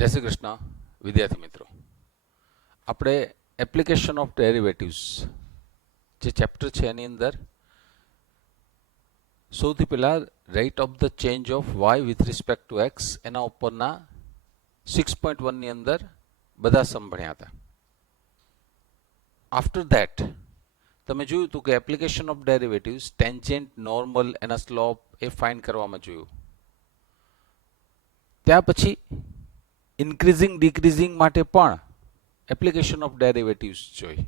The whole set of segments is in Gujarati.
જય શ્રી કૃષ્ણ વિદ્યાર્થી મિત્રો, આપણે એપ્લિકેશન ઓફ ડેરિવેટિવ્સ જે ચેપ્ટર છે એની અંદર સૌથી પહેલા rate of the change of y with respect to x એના ઉપરના 6.1 ની અંદર બધા સમ ભણ્યા હતા. આફ્ટર ધેટ તમે જોયું હતું કે application of derivatives, tangent, normal, એના સ્લોપ એ ફાઇન્ડ કરવામાં જોયું. ત્યાર પછી ઇન્ક્રીઝિંગ ડિક્રીઝિંગ માટે પણ એપ્લિકેશન ઓફ ડેરિવેટિવ્સ જોઈ.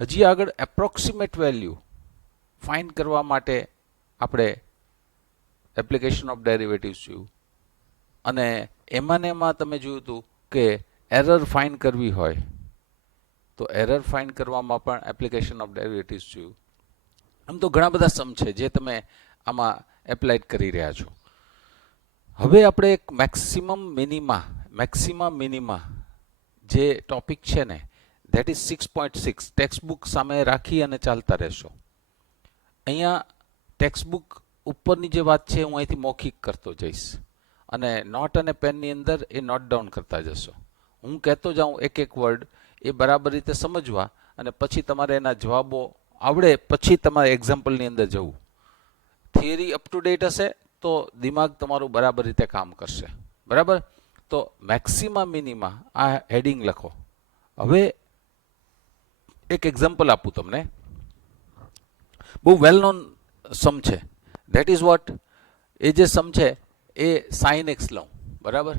હજી આગળ એપ્રોક્સિમેટ વેલ્યુ ફાઇન્ડ કરવા માટે આપણે એપ્લિકેશન ઓફ ડેરિવેટિવ્સ જોયું. અને એમાં તમે જોયું હતું કે એરર ફાઇન્ડ કરવી હોય તો એરર ફાઇન્ડ કરવામાં પણ એપ્લિકેશન ઓફ ડેરિવેટિવ્સ જોયું. આમ તો ઘણા બધા સમ છે જે તમે આમાં એપ્લાઇડ કરી રહ્યા છો. હવે આપણે એક મેક્સિમમ મિનિમા જે ટોપિક છે ને, ધેટ ઇઝ 6.6 ટેક્સ્ટબુક સામે રાખી અને ચાલતા રહેશો. અહીંયા ટેક્સ્ટબુક ઉપરની જે વાત છે હું અહીંથી મૌખિક કરતો જઈશ અને નોટ અને પેનની અંદર એ નોટ ડાઉન કરતા જશો. હું કહેતો જાઉં એક એક વર્ડ, એ બરાબર રીતે સમજવા અને પછી તમારે એના જવાબો આવડે પછી તમારે એક્ઝામ્પલની અંદર જવું. થિયરી અપ ટુ ડેટ હશે તો દિમાગ તમારું બરાબર રીતે કામ કરશે. બરાબર? તો મેક્સિમા મિનિમા આ હેડિંગ લખો. હવે એક એક્ઝામ્પલ આપું તમને. બહુ વેલ નોન સમ છે. ધેટ ઇઝ વોટ, એ જે સમ છે એ સાઇન એક્સ લઉં. બરાબર?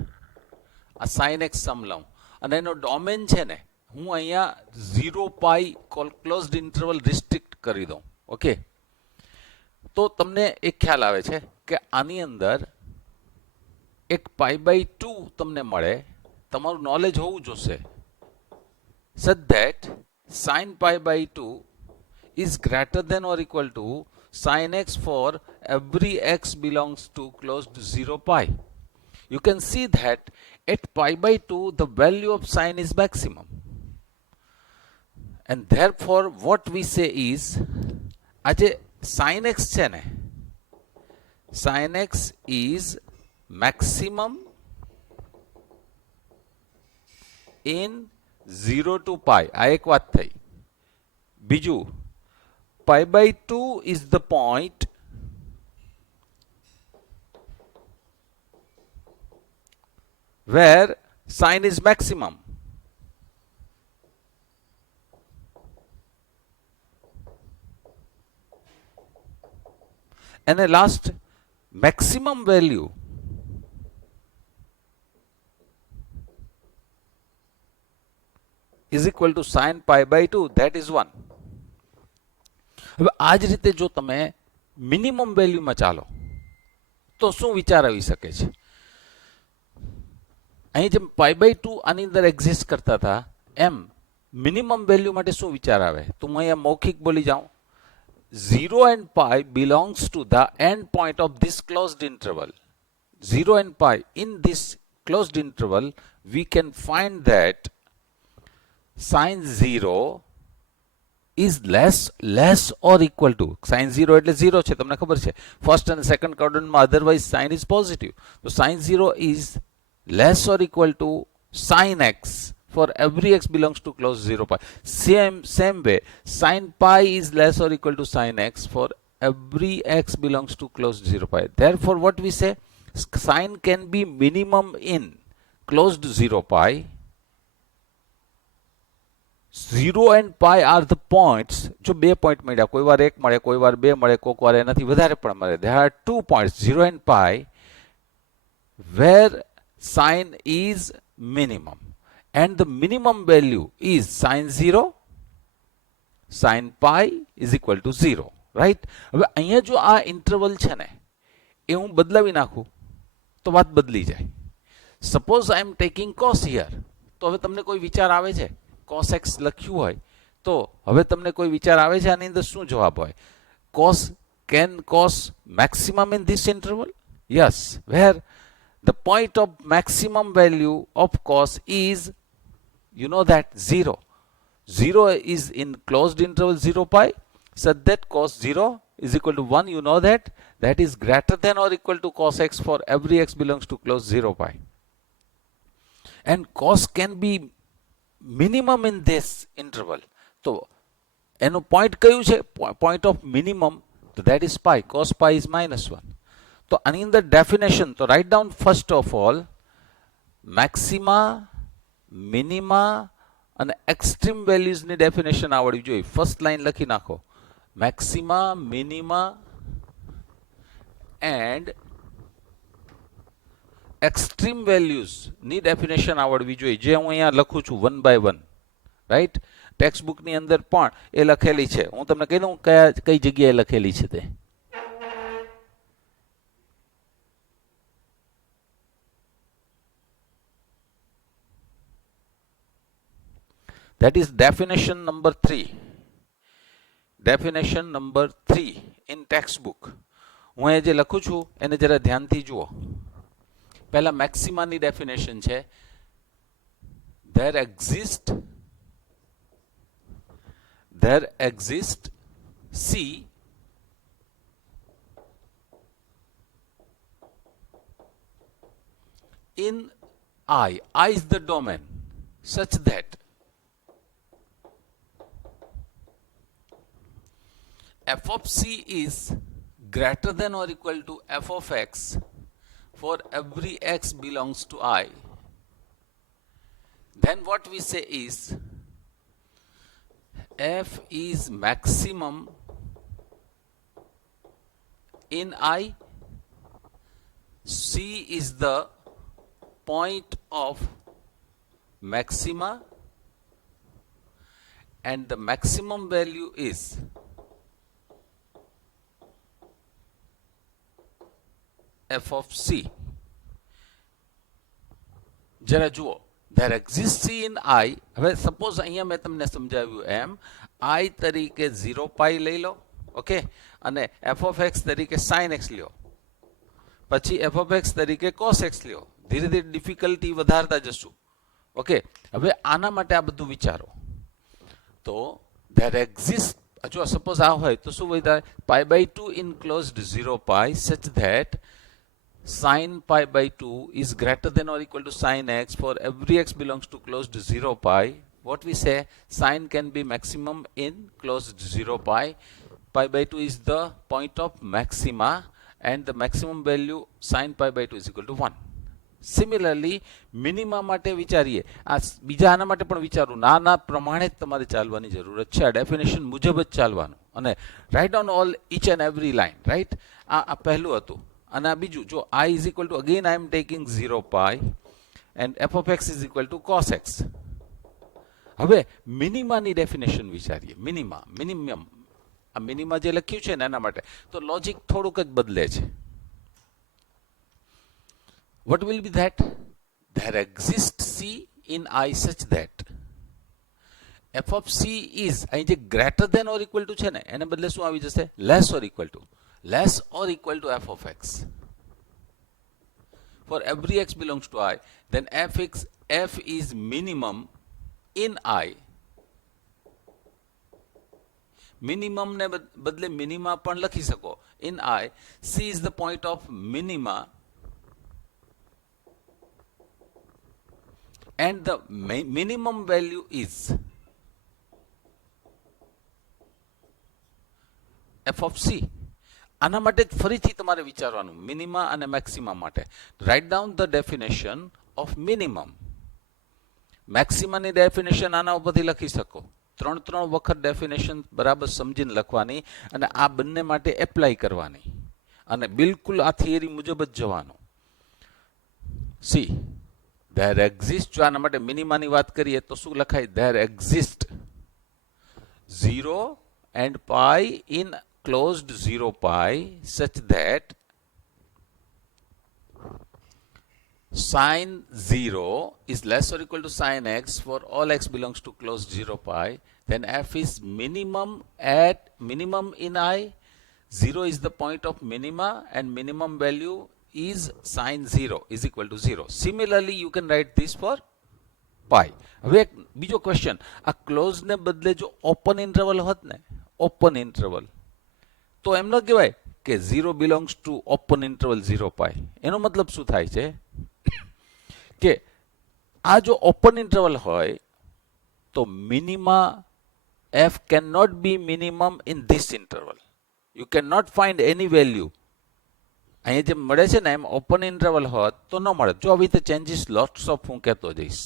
આ સાઇન એક્સ સમ લઉં અને એનો ડોમેન છે ને હું અહીંયા 0 પાઈ ક્લોઝડ ઇન્ટરવલ રિસ્ટ્રિક્ટ કરી દઉં. ઓકે, તો તમને એક ખ્યાલ આવે છે કે આની અંદર એક π/2 તમને મળે. તમારું નોલેજ હોવું જોશે such that sin π/2 is greater than or equal to sin x for every x belongs to closed 0 pi. You can see that at π/2 the value of sin is maximum, and therefore what we say is આજે sin x છે ને, sin x is maximum in 0 to pi. આ એક વાત થઈ. બીજું, π/2 is the point where sin is maximum. And a last, maximum value is equal to sin π/2, that is 1. હવે આ જ રીતે જો તમે મિનિમમ વેલ્યુમાં ચાલો તો શું વિચાર આવી શકે છે? અહીં જેમ π/2 આની અંદર એક્ઝિસ્ટ કરતા હતા એમ મિનિમમ વેલ્યુ માટે શું વિચાર આવે? તો હું અહીંયા મૌખિક બોલી જાઉં. 0 and pi belongs to the end point of this closed interval. 0 and pi, in this closed interval we can find that sin 0 is less or equal to, sin 0 એટલે 0 છે, તમને ખબર છે. ફર્સ્ટ અને સેકન્ડ ક્વોડ્રન્ટમાં અધરવાઇઝ sin is positive. તો sin 0 is less or equal to sin x for every x belongs to closed 0 pi. Same way, sin pi is less or equal to sin x for every x belongs to closed 0 pi. Therefore, what we say, sin can be minimum in closed 0 pi. 0 and pi are the points. જો બે પોઈન્ટ મળ્યા, કોઈ વાર એક મળે, કોઈ વાર બે મળે, કોઈક વાર એનાથી વધારે પણ મળે. There are 2 points, 0 and pi, where sin is minimum. And the minimum value is sin 0, sin pi is equal to 0. Right? હવે અહીંયા જો આ ઇન્ટરવલ છે ને એ હું બદલાવી નાખું તો વાત બદલી જાય. Suppose I am taking cos here, તો હવે તમને કોઈ વિચાર આવે છે? cos x લખ્યું હોય તો હવે તમને કોઈ વિચાર આવે છે આની અંદર શું જવાબ હોય? Can cos maximum in this interval? Yes, where the point of maximum value of cos is, you know that 0. 0 is in closed interval 0 pi, such that cos 0 is equal to 1. You know that is greater than or equal to cos x for every x belongs to closed 0 pi. and cos can be minimum in this interval. તો એનું પોઈન્ટ કયું છે? પોઈન્ટ ઓફ મિનિમમ, તો that is pi. Cos pi is -1. તો આની અંદર ડેફિનેશન તો write down first of all maxima, minima અને એક્સ્ટ્રીમ વેલ્યુઝની ડેફિનેશન આવડવી જોઈએ. ફર્સ્ટ લાઈન લખી નાખો, મેક્સિમા, મિનિમા એન્ડ એક્સ્ટ્રીમ વેલ્યુઝની ડેફિનેશન આવડવી જોઈએ, જે હું અહીંયા લખું છું 1 by 1. રાઈટ? ટેક્સ્ટ બુકની અંદર પણ એ લખેલી છે. હું તમને કહી દઉં કઈ જગ્યાએ લખેલી છે તે. That is definition number 3. Definition number 3 in textbook. હું એ જે લખું છું એને જરા ધ્યાનથી જુઓ. પહેલા મેક્સિમાની ડેફિનેશન છે, there exist C in I is the domain, such that f of C is greater than or equal to f of x for every x belongs to I. Then what we say is f is maximum in I, C is the point of maxima, and the maximum value is f of C. જરા જુઓ, there exists C in I. હવે સપોઝ અહીંયા મેં તમને સમજાવ્યું એમ I તરીકે 0 પાઈ લઈ લો, ઓકે, અને f of x તરીકે sin x લ્યો, પછી f of x તરીકે cos x લ્યો. ધીરે ધીરે ડિફિકલ્ટી વધારતા જશું, ઓકે. હવે આના માટે આ બધું વિચારો. તો there exists, જો સપોઝ આ હોય તો શું હોય? pi by 2 enclosed 0 pi such that sin pi by 2 is greater than or equal to sin x for every x belongs to closed 0 pi. What we say, sin can be maximum in closed 0 pi. Pi by 2 is the point of maxima, and the maximum value sin pi by 2 is equal to 1. Similarly, minima માટે વિચારીએ. આ બીજા આના માટે પણ વિચારું. ના પ્રમાણે જ તમારે ચાલવાની જરૂરત છે. આ ડેફિનેશન મુજબ જ ચાલવાનું, અને right down all each and every line, right? આ પહેલું હતું. અને આ બીજું, જો I is equal to, again I am taking 0 pi and f of x is equal to cos x. હવે મિનિમાની ડેફિનેશન વિચારીએ. મિનિમમ, આ મિનિમા જે લખ્યું છે ને એના માટે તો લોજિક થોડુંક જ બદલે છે. What will be that? There exists C in I such that f of C is, અહીં જે greater than or equal to છે ને એને બદલે શું આવી જશે? less or equal to f of x. For every x belongs to I, then f is minimum in I. Minimum ને બદલે minima પણ લખી શકો. In I, C is the point of minima, and the minimum value is f of C. આના માટે ફરીથી તમારે વિચારવાનું, મિનિમા અને મેક્સિમા માટે. Write down the definition of minimum. મેક્સિમાની ડેફિનેશન આના ઉપરથી લખી શકો. 3 વખત ડેફિનેશન બરાબર સમજીને લખવાની, અને આ બંને માટે એપ્લાય કરવાની, અને બિલકુલ આ થિયરી મુજબ જ જવાનું. સી there exist, જો આના માટે મિનિમાની વાત કરીએ તો શું લખાય? there exist 0 and pi in closed 0 pi such that sin 0 is less or equal to sin x for all x belongs to closed 0 pi. Then f is minimum in I. 0 is the point of minima, and minimum value is sin 0 is equal to 0. Similarly, you can write this for pi. હવે એક બીજો ક્વેશ્ચન, આ ક્લોઝ ને બદલે જો ઓપન ઇન્ટરવલ હોત ને, ઓપન ઇન્ટરવલ, તો એમ ન કહેવાય કે 0 belongs to open interval 0 pi. એનો મતલબ શું થાય છે કે આ જો ઓપન ઇન્ટરવલ હોય તો minima f cannot be minimum in this interval. You cannot find any value. અહીંયા જે મળે છે ને એમ ઓપન ઇન્ટરવલ હોત તો ન મળે. જો આવી રીતે ચેન્જીસ લોટ્સ ઓફ હું કહેતો જઈશ.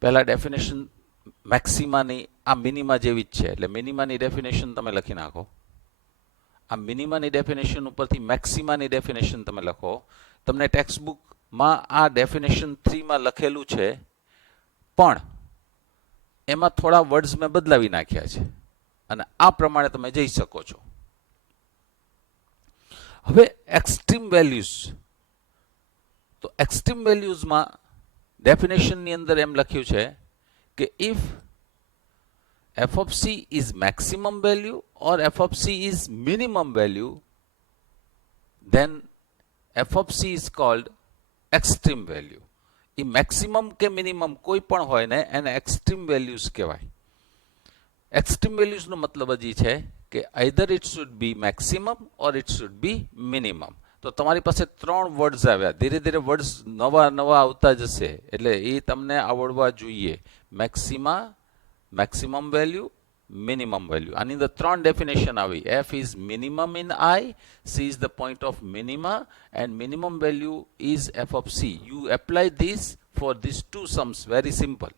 પહેલા ડેફિનેશન મેક્સિમાની આ મિનિમા જેવી જ છે, એટલે મિનિમાની ડેફિનેશન તમે લખી નાખો. આ મિનિમાની ડેફિનેશન ઉપરથી મેક્સિમાની ડેફિનેશન તમે લખો. તમને ટેક્સ્ટબુકમાં આ ડેફિનેશન 3માં લખેલું છે, પણ એમાં થોડા વર્ડ્સ મેં બદલાવી નાખ્યા છે અને આ પ્રમાણે તમે જઈ શકો છો. હવે એક્સ્ટ્રીમ વેલ્યુઝ, તો એક્સ્ટ્રીમ વેલ્યુઝમાં ડેફિનેશનની અંદર એમ લખ્યું છે કે if f of c is maximum value or f of c is minimum value, then f of c is called extreme value. A maximum કે મિનિમમ કોઈ પણ હોય ને એને એક્સ્ટ્રીમ વેલ્યુઝ કહેવાય. એક્સ્ટ્રીમ વેલ્યુઝનો મતલબ જ છે કે either it should be maximum or it should be minimum. તો તમારી પાસે 3 વર્ડ્સ આવ્યા. ધીરે ધીરે વર્ડ્સ નવા નવા આવતા જશે, એટલે એ તમને આવડવા જોઈએ. Maxima, maximum value, minimum value. આની અંદર 3 ડેફિનેશન આવી. f is minimum in I, c is the point of minima, and minimum value is f of c. You apply this for these 2 sums, very simple.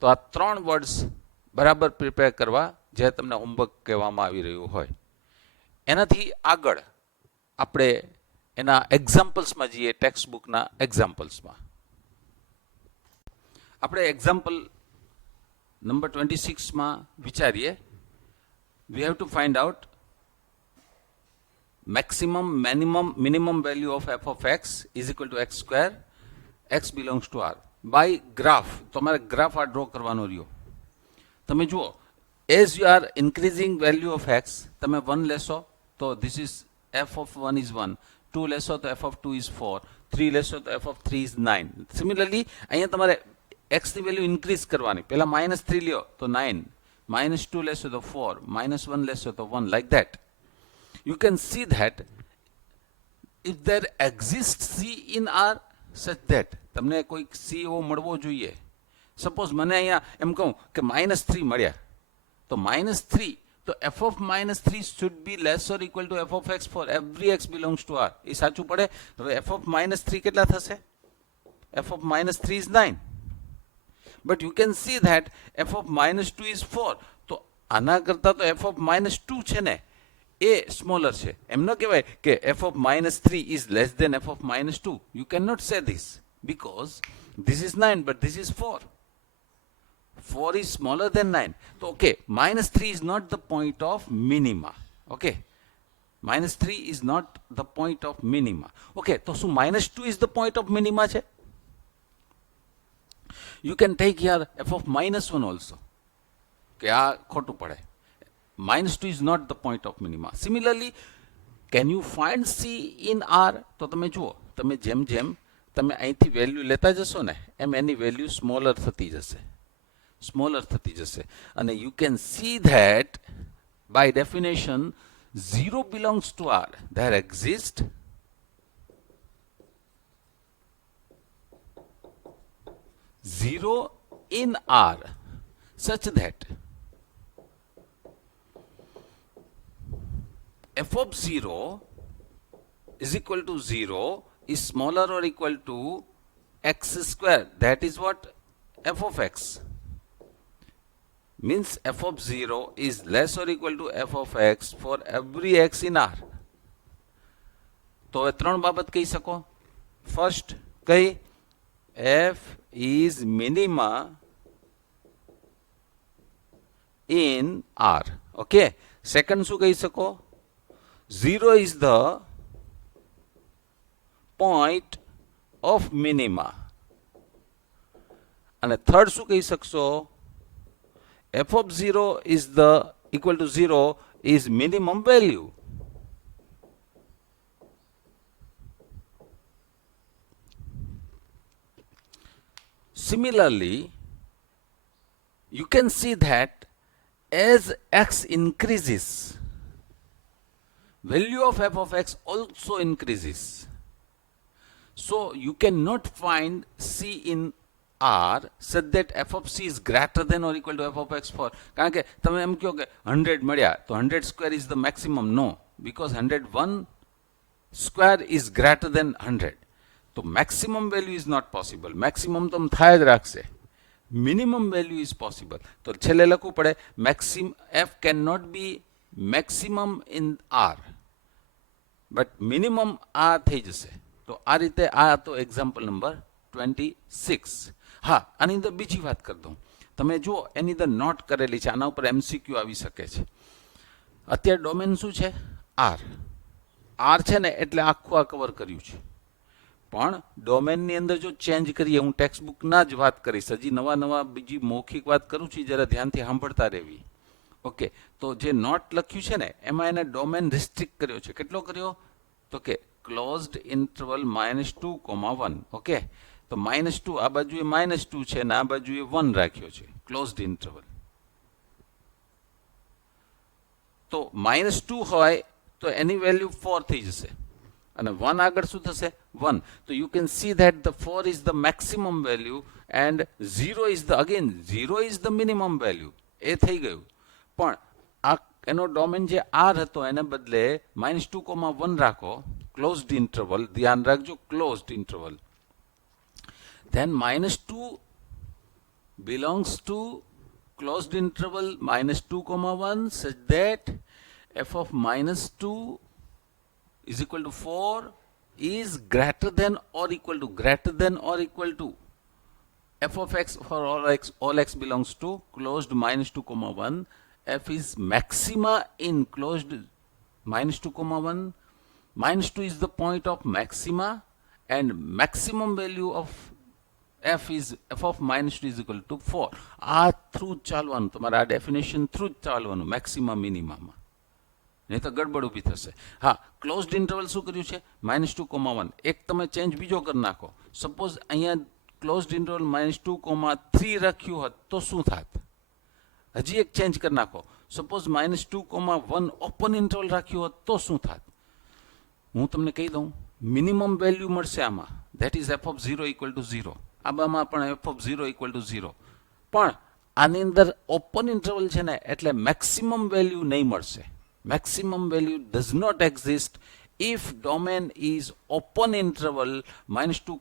તો આ 3 વર્ડ્સ બરાબર પ્રિપેર કરવા જે તમને હોમવર્ક કહેવામાં આવી રહ્યું હોય. એનાથી આગળ આપણે એના એક્ઝામ્પલ્સમાં જઈએ. ટેક્સ્ટબુકના એક્ઝામ્પલ્સમાં આપણે એક્ઝામ્પલ નંબર 26માં વિચારીએ. We have to find out maximum, minimum value of f of x is equal to x square, x belongs to R. By graph, તમારે ગ્રાફ આ ડ્રો કરવાનો રહ્યો. તમે જુઓ, as you are increasing value of x, તમે 1 લેશો તો this is f of 1 is 1, 2 લેશો તો f of 2 is 4, 3 લેશો તો f of 3 is 9. સિમિલરલી અહીંયા તમારે x ની વેલ્યુ ઇન્ક્રીઝ કરવાની. પહેલા -3 લ્યો તો 9, -2 લેશો તો 4, -1 લેશો તો 1, like that. You can see that if there exists c in R such that તમને કોઈ c એવો મળવો જોઈએ. સપોઝ મને અહીંયા એમ કહું કે -3 મળ્યા, તો -3, તો f of -3 should be less or equal to f of x for every x belongs to R. એ સાચું પડે. હવે f of -3 કેટલા થશે? f of -3 is 9. But you can see that f of -2 is 4. તો આના કરતા તો f of -2 છે ને એ સ્મોલર છે. એમ ન કહેવાય કે f of -3 is less than f of -2. You cannot say this because this is 9 but this is 4. 4 is smaller than 9. So okay, -3 is not the point of minima. Okay, -3 is not the point of minima. Okay, so -2 is the point of minima છે. You can take here f of -1 also. કે આ ખોટું પડે. -2 is not the point of minima. Similarly, can you find c in R? તો તમે જુઓ, તમે જેમ જેમ તમે અહીંથી વેલ્યુ લેતા જશો ને એમ એની વેલ્યુ સ્મોલર થતી જશે, સ્મોલર થતી જશે. અને you can see that by definition 0 belongs to R. There exists zero in R such that f of 0 is equal to 0 is smaller or equal to x square. That is what f of x means. F of 0 is less or equal to f of x for every x in R. તો હવે 3 બાબત કહી શકો. ફર્સ્ટ કઈ? f is minima in R. Okay. Second શું કહી શકો? 0 is the point of minima. અને થર્ડ શું કહી શકશો? f of 0 is the equal to 0 is minimum value. Similarly, you can see that as x increases, value of f of x also increases. So you cannot find C in R such that f of C is greater than or equal to f of x for કારણ કે તમે એમ કહો કે 100 મળ્યા તો 100 square is the maximum. No, because 101 square is greater than 100. તો maximum value is not possible. maximum તો થાય જ રાખશે. minimum value is possible. તો છેલ્લે લખવું પડે f cannot be maximum in R, but minimum આ થઈ જશે. તો આ રીતે આ હતો એક્ઝામ્પલ નંબર 26. હા, આની અંદર બીજી વાત કરી દઉં. તમે જુઓ એની અંદર નોટ કરેલી છે, આના ઉપર એમસીક્યુ આવી શકે છે. અત્યારે ડોમેન શું છે? આર છે ને, એટલે આખું આ કવર કર્યું છે. પણ ડોમેનની અંદર જો ચેન્જ કરીએ, હું ટેક્સ્ટ બુકના જ વાત કરીશ, હજી નવા બીજી મૌખિક વાત કરું છું, જરા ધ્યાનથી સાંભળતા રહેવી. ઓકે, તો જે નોટ લખ્યું છે ને એમાં એને ડોમેન રિસ્ટ્રિક્ટ કર્યો છે. કેટલો કર્યો? તો કે ક્લોઝડ ઇન્ટરવલ -2, 1. ઓકે, તો -2 આ બાજુએ -2 છે ને આ બાજુએ 1 રાખ્યો છે, ક્લોઝડ ઇન્ટરવલ. તો -2 હોય તો એની વેલ્યુ 4 થઈ જશે અને 1 આગળ શું થશે? 1. તો you can see that the 4 is the maximum value and 0 is the minimum value. એ થઈ ગયું. પણ આ એનો ડોમેન જે આર હતો એને બદલે -2, 1 રાખો, ક્લોઝડ ઇન્ટરવલ. ધ્યાન રાખજો, closed interval. Then -2 belongs to closed interval -2, 1 such that f of -2 is equal to 4 is greater than or equal to f of x for all x belongs to closed -2, 1. F is maxima in closed -2, 1. -2 is the point of maxima and maximum value of f of -2 is equal to 4. આ થ્રુ ચાલવાનું, તમારે આ ડેફિનેશન થ્રુ જ ચાલવાનું મેક્સિમા મિનિમામાં, નહીં તો ગડબડ ઊભી થશે. હા, ક્લોઝડ ઇન્ટરવલ શું કર્યું છે? -2, 1. એક તમે ચેન્જ બીજો કરી નાખો. સપોઝ અહીંયા ક્લોઝડ ઇન્ટરવલ -2, 3 રાખ્યું હોત તો શું થાત? હજી એક ચેન્જ કરી નાખો. સપોઝ -2, 1 ઓપન ઇન્ટરવલ રાખ્યું હોત તો શું થાત? હું તમને કહી દઉં, મિનિમમ વેલ્યુ મળશે આમાં, that is f of 0 equal to 0. આમાં પણ f of 0 equal to 0. પણ આની અંદર ઓપન ઇન્ટરવલ છે ને, એટલે મેક્સિમમ વેલ્યુ નહીં મળશે. Maximum value does not exist if domain is open interval -2,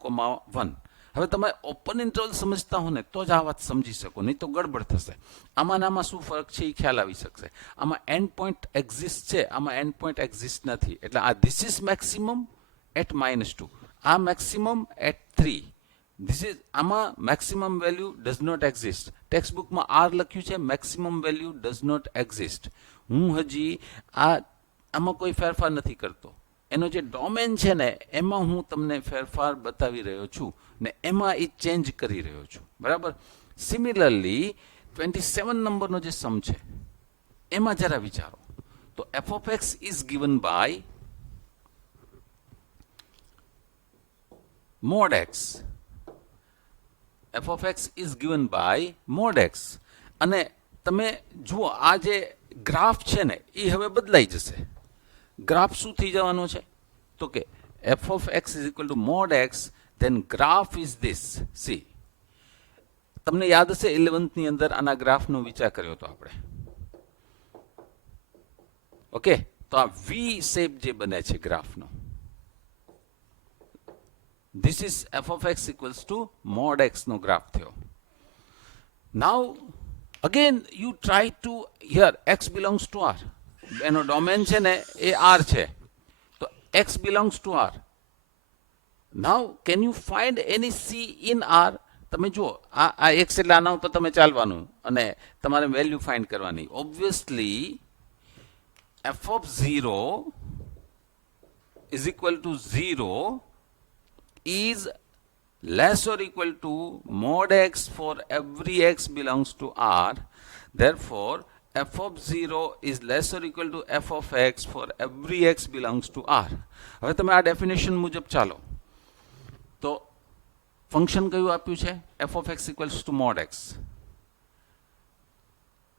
1. હવે તમે ઓપન ઇન્ટરવલ સમજતા હો ને તો જ આ વાત સમજી શકો, નહીં તો ગડબડ થશે. આમાં શું ફરક છે એ ખ્યાલ આવી શકશે. આમાં એન્ડ પોઈન્ટ એક્ઝિસ્ટ છે, આમાં એન્ડ પોઈન્ટ એક્ઝિસ્ટ નથી. એટલે આ ધીસ ઇઝ મેક્સિમમ એટ -2, આ મેક્સિમમ એટ 3. આમાં maximum value does not exist. Text બુકમાં આર લખ્યું છે, maximum value does not exist. હું હજી આમાં કોઈ ફેરફાર નથી કરતો. એનો જે ડોમેન છે ને એમાં હું તમને ફેરફાર બતાવી રહ્યો છું ને એમાં એ ચેન્જ કરી રહ્યો છું. બરાબર. સિમિલરલી 27 નંબરનો જે સમ છે એમાં જરા વિચારો. તો f of x is given by mod x. f of x is given by mod x. અને તમે જુઓ આ જે ગ્રાફ છે ને એ હવે બદલાઈ જશે. ગ્રાફ શું થઈ જવાનો છે? તો કે f of x is equal to mod x, then graph is this. See, તમને યાદ હશે 11th ની અંદર આના ગ્રાફનો વિચાર કર્યો હતો આપણે. ઓકે, તો આ V શેપ જે બને છે ગ્રાફનો, this is f of x equals to mod x નો ગ્રાફ થયો. Now again you try to, here x belongs to R, એનો ડોમેન છે ને એ R છે, તો x belongs to R. Now can you find any C in R? તમે જુઓ આ x એટલે આના ઉપર તમે ચાલવાનું અને તમારે વેલ્યુ ફાઇન્ડ કરવાની. Obviously f of 0 is equal to 0 is less or equal to mod x for every x belongs to R. Therefore, f of 0 is less or equal to f of x for every x belongs to R. હવે તમે આ ડેફિનેશન મુજબ ચાલો તો ફંક્શન કયું આપ્યું છે? f of x equals to mod x.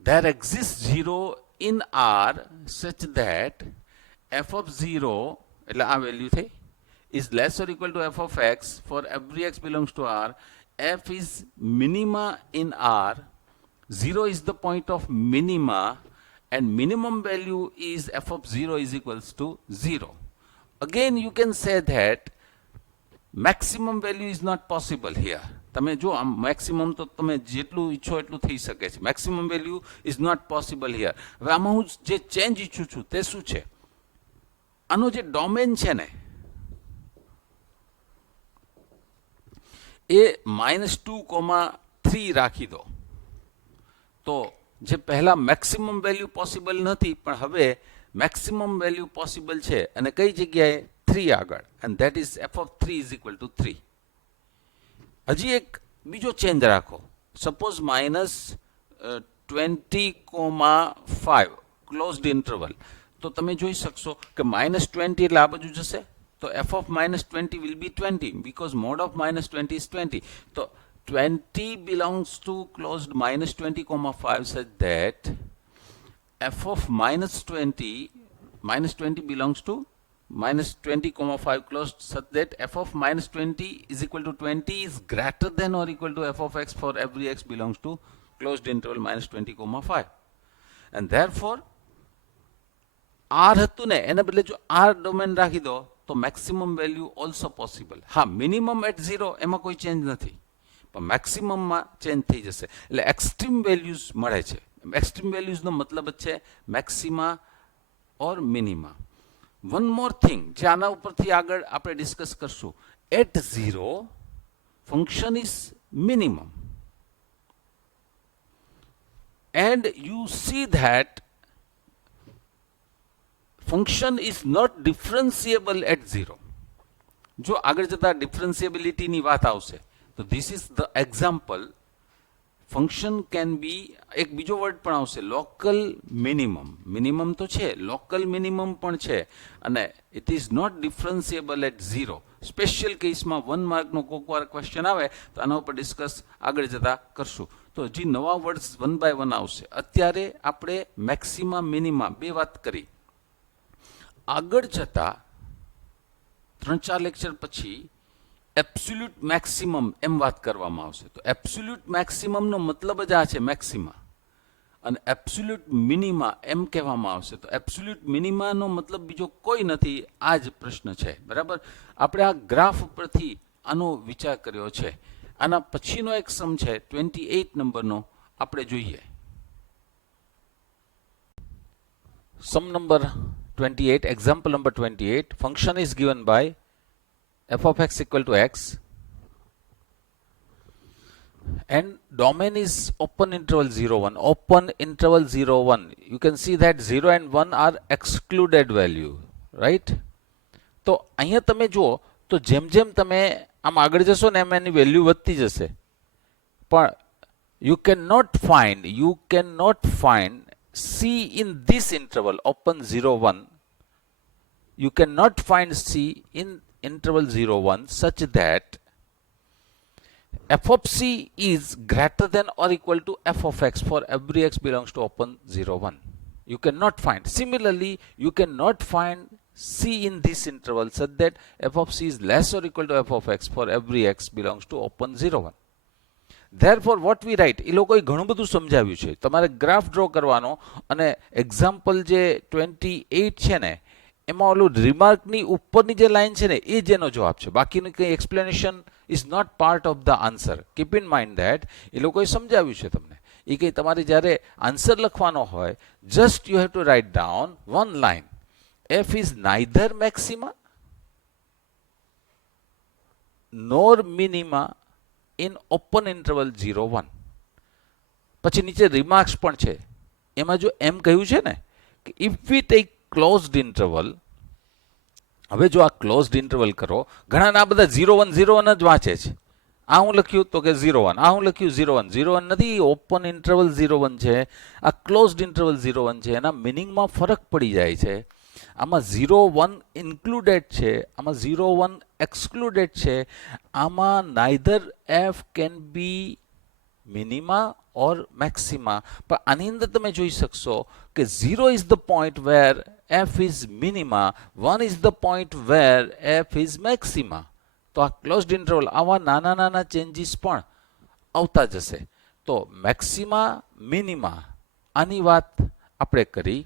There exists 0 in R such that f of 0 એટલે આ વેલ્યુ થઈ is less or equal to f of x for every x belongs to R, f is minima in R, 0 is the point of minima, and minimum value is f of 0 is equals to 0. Again you can say that maximum value is not possible here. તમે જો આમ મેક્સિમમ તો તમે જેટલું ઈચ્છો એટલું થઈ શકે છે. Maximum value is not possible here. હવે આમાં હું જે ચેન્જ ઈચ્છું છું તે શું છે? આનો જે ડોમેન છે ને એ -2,3 રાખી દો. તો જે પહેલા મેક્સિમમ વેલ્યુ પોસિબલ નથી પણ હવે મેક્સિમમ વેલ્યુ પોસિબલ છે અને કઈ જગ્યાએ 3 આગળ, and that is f of 3 is equal to 3. હજી એક બીજો ચેન્જ રાખો. Suppose -20,5 closed interval. તો તમે જોઈ શકશો કે -20 એટલે આ બાજુ જશે તો f of -20 will be 20 because mod of -20 is 20. તો 20 belongs to closed -20,5 such that f of -20 belongs to -20,5 closed such that f of -20 is equal to 20 is greater than or equal to f of x for every x belongs to closed interval -20,5. And therefore R હતું ને એને બદલે જો R ડોમેન રાખી દો તો મેક્સિમમ વેલ્યુ ઓલ્સો પોસિબલ. હા, મિનિમમ એટ 0 એમાં કોઈ ચેન્જ નથી પણ મેક્સિમમમાં ચેન્જ થઈ જશે. એટલે એક્સ્ટ્રીમ વેલ્યુઝ મળે છે. એક્સ્ટ્રીમ વેલ્યુઝનો મતલબ જ છે maxima or minima. One more thing જે આના ઉપરથી આગળ આપણે ડિસ્કસ કરશું. At 0 function is minimum and you see that function is not differentiable at 0. જો આગળ જતા ડિફરન્સિએબિલિટીની વાત આવશે તો this is the example. Function can be, એક બીજો વર્ડ પણ આવશે, લોકલ મિનિમમ. મિનિમમ તો છે, લોકલ મિનિમમ પણ છે અને it is not differentiable at 0. Special કેસમાં 1 માર્કનો કોઈક વાર ક્વેશ્ચન આવે તો આના ઉપર ડિસ્કસ આગળ જતા કરશું. તો હજી નવા વર્ડ્સ 1 by 1 આવશે. અત્યારે આપણે મેક્સિમા મિનિમા બે વાત કરી. આગળ જતા 3-4 લેક્ચર પછી એબ્સોલ્યુટ મેક્સિમમ એમ વાત કરવામાં આવશે. તો એબ્સોલ્યુટ મેક્સિમમનો મતલબ જ આ છે, મેક્સિમા, અને એબ્સોલ્યુટ મિનિમા એમ કહેવામાં આવશે. તો એબ્સોલ્યુટ મિનિમાનો મતલબ બીજો કોઈ નથી, આ જ પ્રશ્ન છે. બરાબર? આપણે આ ગ્રાફ ઉપરથી આનો વિચાર કર્યો છે. આના પછીનો એક સમ છે 28 નંબરનો, આપણે જોઈએ. Some number 28, example number 28, function is given by f of x equal to x and domain is open interval 0,1. Open interval 0,1. You can see that 0 and 1 are excluded value, right? તો અહીંયા તમે જુઓ તો જેમ જેમ તમે આમ આગળ જશો ને એમ એની વેલ્યુ વધતી જશે. પણ you cannot find c in this interval open 0,1. You cannot find c in interval 0,1 such that f of c is greater than or equal to f of x for every x belongs to open 0,1. You cannot find. Similarly, you cannot find c in this interval such that f of c is less or equal to f of x for every x belongs to open 0,1. Therefore what we write, એ લોકોએ ઘણું બધું સમજાવ્યું છે. તમારે ગ્રાફ ડ્રો કરવાનો અને એક્ઝામ્પલ જે 28 છે ને એમાં ઓલું રિમાર્કની ઉપરની જે લાઈન છે ને એ જેનો જવાબ છે. બાકીનું કંઈ explanation is not part of the answer. Keep in mind that એ લોકોએ સમજાવ્યું છે તમને. એ કંઈ તમારે જ્યારે આન્સર લખવાનો હોય, just you have to write down one line. F is neither maxima nor minima in open interval 0,1. પછી નીચે રિમાર્ક્સ પણ છે. એમાં જો એમ કહ્યું છે ને કે if we take closed interval, હવે જો આ ક્લોઝડ ઇન્ટરવલ કરો, ઘણા આ બધા 0,1 0,1 જ વાંચે છે. આ હું લખ્યું તો કે 0,1, આ હું લખ્યું 0,1 0,1 નથી, ઓપન ઇન્ટરવલ 0,1 છે, આ ક્લોઝડ ઇન્ટરવલ 0,1 છે. એના મિનિંગમાં ફરક પડી જાય છે. આમાં 0,1 ઇન્ક્લુડેડ છે, આમાં 0,1 એક્સક્લુડેડ છે. આમાં neither f can be minima or maxima. પણ આની અંદર તમે જોઈ શકશો કે 0 is the point where f is minima, 1 is the point where f is maxima. તો આ ક્લોઝડ ઇન્ટરવલ આવા નાના નાના ચેન્જીસ પણ આવતા જશે. તો મેક્સિમા મિનિમા આની વાત આપણે કરી.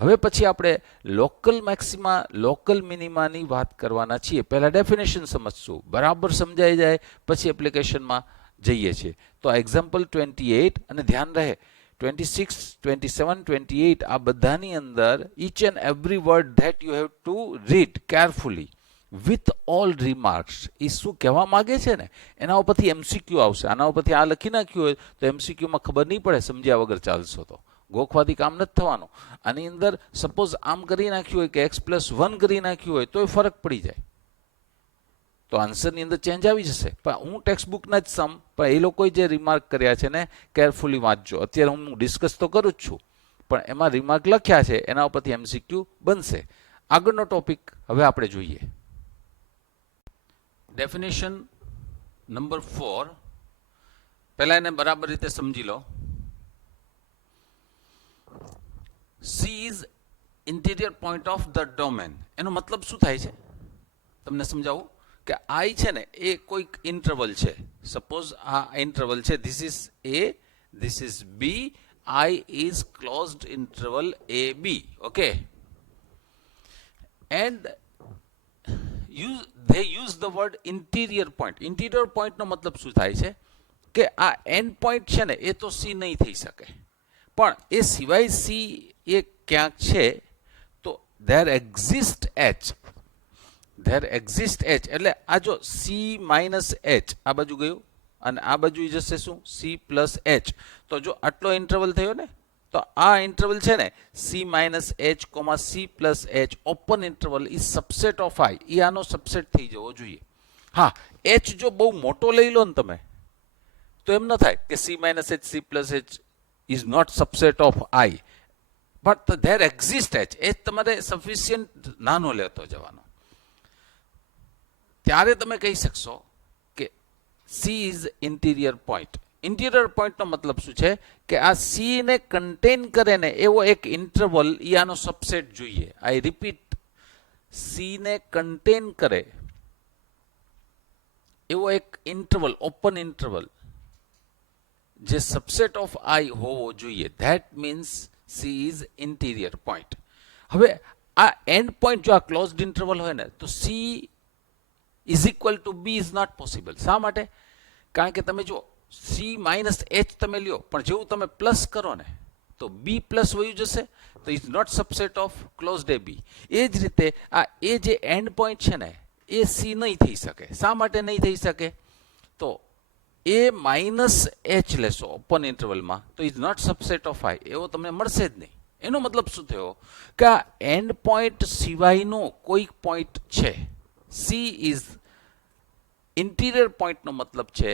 હવે પછી આપણે લોકલ મેક્સિમા લોકલ મિનિમાની વાત કરવાના છીએ. પહેલા ડેફિનેશન સમજશું, બરાબર સમજાઈ જાય પછી એપ્લિકેશનમાં જઈએ છીએ. તો એક્ઝામ્પલ 28 અને ધ્યાન રહે 26, 27, 28 આ બધાની અંદર each and every word that you have to read carefully with all remarks. એ શું કહેવા માંગે છે ને એના ઉપરથી એમસીક્યુ આવશે. આના ઉપરથી આ લખી નાખ્યું હોય તો એમસીક્યુમાં ખબર નહીં પડે, સમજ્યા વગર ચાલશો તો ગોખવાથી કામ નથી થવાનું. આની અંદર સપોઝ આમ કરી નાખ્યું હોય કે x+1 કરી નાખ્યું હોય તો એ ફરક પડી જાય, તો આન્સરની અંદર ચેન્જ આવી જશે. પણ હું ટેક્સ્ટ બુકના જ સમ, પણ એ લોકોએ જે રિમાર્ક કર્યા છે ને કેરફુલી વાંચજો. અત્યારે હું ડિસ્કસ તો કરું જ છું, પણ એમાં રિમાર્ક લખ્યા છે એના ઉપરથી એમસીક્યુ બનશે. આગળનો ટોપિક હવે આપણે જોઈએ. Definition number 4. પહેલા એને બરાબર રીતે સમજી લો. C is interior point of the domain. એનો મતલબ શું થાય છે તમને સમજાવું કે I છે ને એ કોઈક ઇન્ટરવલ છે. સપોઝ આ ઇન્ટરવલ છે, this is A, this is B, I is closed interval AB. Okay, and they use the word interior point. Interior point નો મતલબ શું થાય છે કે આ એન્ડ પોઈન્ટ છે ને એ તો C નહીં થઈ શકે, પણ એ સિવાય C એ ક્યાંક છે તો there exist H. there exist H એટલે આ જો C minus H આ બાજુ ગયું અને આ બાજુ જશે શું C plus H. તો જો આટલો ઇન્ટરવલ થયો ને તો આ ઇન્ટરવલ છે ને C minus H, C plus H open interval is subset of I. એ આનો સબસેટ થઈ જવો જોઈએ. હા, H જો બહુ મોટો લઈ લો ને તમે તો એમ ન થાય કે C minus H, C plus H is not subset of I. But there exists H. H તમારે સફિશિયન્ટ નાનો લેતો જવાનો, ત્યારે તમે કહી શકશો કે C is interior point. Interior પોઈન્ટનો મતલબ શું છે કે આ C ને કન્ટેન કરે ને એવો એક ઇન્ટરવલ એ આનો સબસેટ જોઈએ. આઈ રિપીટ, C ને કન્ટેન કરે એવો એક ઇન્ટરવલ, ઓપન ઇન્ટરવલ જે સબસેટ ઓફ I હોવો જોઈએ. That means C is interior point. હવે આ એન્ડ પોઈન્ટ જો આ ક્લોઝડ ઇન્ટરવલ હોય ને તો C is equal to B is not possible. શા માટે? કારણ કે તમે જો C માઇનસ H તમે લ્યો પણ જેવું તમે પ્લસ કરો ને તો B પ્લસ વયું જશે, તો is not subset of closed AB. એ જ રીતે આ એ જે એન્ડ પોઈન્ટ છે ને એ C નહીં થઈ શકે. શા માટે નહીં થઈ શકે? તો એ માઇનસ H લેશો ઓપન ઇન્ટરવલમાં તો is not subset of I, એવો તમને મળશે જ નહીં. એનો મતલબ શું થયો કે આ એન્ડ પોઈન્ટ સિવાયનો કોઈક પોઈન્ટ છે. C ઇઝ ઇન્ટિરિયર પોઈન્ટનો મતલબ છે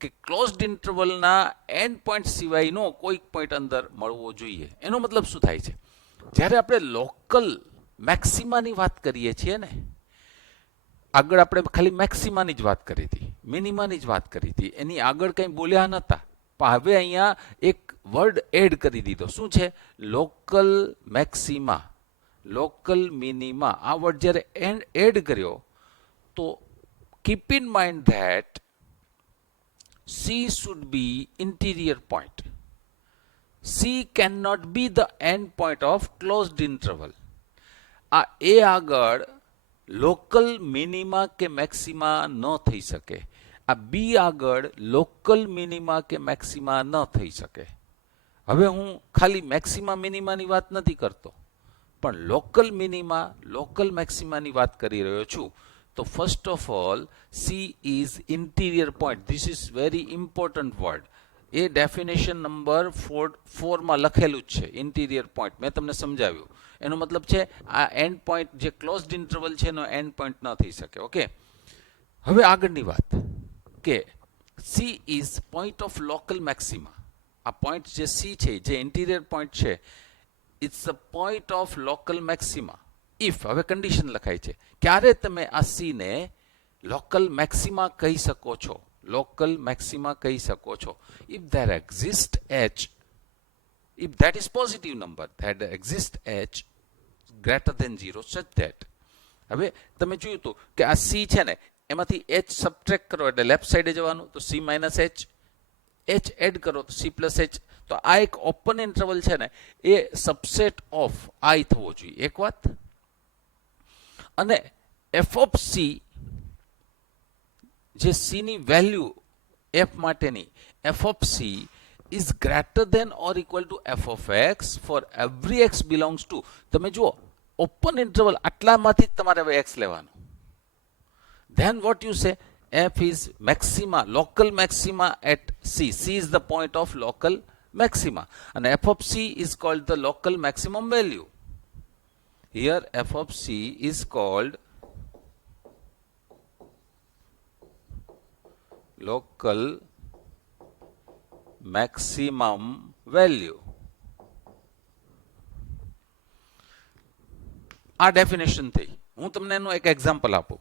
કે ક્લોઝડ ઇન્ટરવલના એન્ડ પોઈન્ટ સિવાયનો કોઈક પોઈન્ટ અંદર મળવો જોઈએ. એનો મતલબ શું થાય છે? જ્યારે આપણે લોકલ મેક્સિમાની વાત કરીએ છીએ ને, આગળ આપણે ખાલી મેક્સિમાની જ વાત કરી હતી, મિનિમાની જ વાત કરી હતી, એની આગળ કંઈ બોલ્યા નહોતા. પણ હવે અહીંયા એક વર્ડ એડ કરી દીધો. શું છે? Local maxima, local minima. આ વર્ડ જ્યારે એડ કર્યો તો keep in mind that C should be interior point. C cannot be the end point of closed interval. આ એ આગળ લોકલ મિનિમા કે મેક્સિમા ન થઈ શકે. આ બી આગળ લોકલ મિનિમા કે મેક્સિમા ન થઈ શકે. હવે હું ખાલી મેક્સિમા મિનિમાની વાત નથી કરતો, પણ લોકલ મિનિમા લોકલ મેક્સિમાની વાત કરી રહ્યો છું. તો first of all C is interior point. This is very important word. એ ડેફિનેશન નંબર 4માં લખેલું જ છે, ઇન્ટિરિયર પોઈન્ટ. મેં તમને સમજાવ્યું. એનો મતલબ છે આ એન્ડ પોઈન્ટ જે ક્લોઝડ ઇન્ટરવલ છે એનો એન્ડ પોઈન્ટ ન થઈ શકે. ઓકે, હવે આગળની વાત કે C is point of local maxima. આ પોઈન્ટ જે C છે જે ઇન્ટિરિયર પોઈન્ટ છે, it's a point of local maxima. If, હવે કન્ડિશન લખાય છે, ક્યારે તમે આ C ને લોકલ મેક્સિમા કહી શકો છો, લોકલ મેક્સિમા કહી શકો છો? If there exist H, if that is positive number, that exist H greater than 0 such that. હવે તમે જોયું હતું કે આ સી છે ને એમાંથી h સબટ્રેક્ટ કરો એટલે લેફ્ટ સાઈડે જવાનું, તો c minus h, h add કરો તો c પ્લસ h. તો આ એક ઓપન ઇન્ટરવલ છે ને એ સબસેટ ઓફ i થવો જોઈએ, એક વાત. અને f ઓફ c, જે c ની વેલ્યુ f માટેની, f of c is greater than or equal to f of x for every x belongs to. તમે જુઓ ઓપન ઇન્ટરવલ આટલામાંથી જ તમારે હવે x લેવાનું. Then what you say, f is maxima, local maxima at c. c is the point of local maxima and f of c is called the local maximum value. Here f of c is called local maximum value. આ ડેફિનેશન થઈ. હું તમને એનું એક એક્ઝામ્પલ આપું.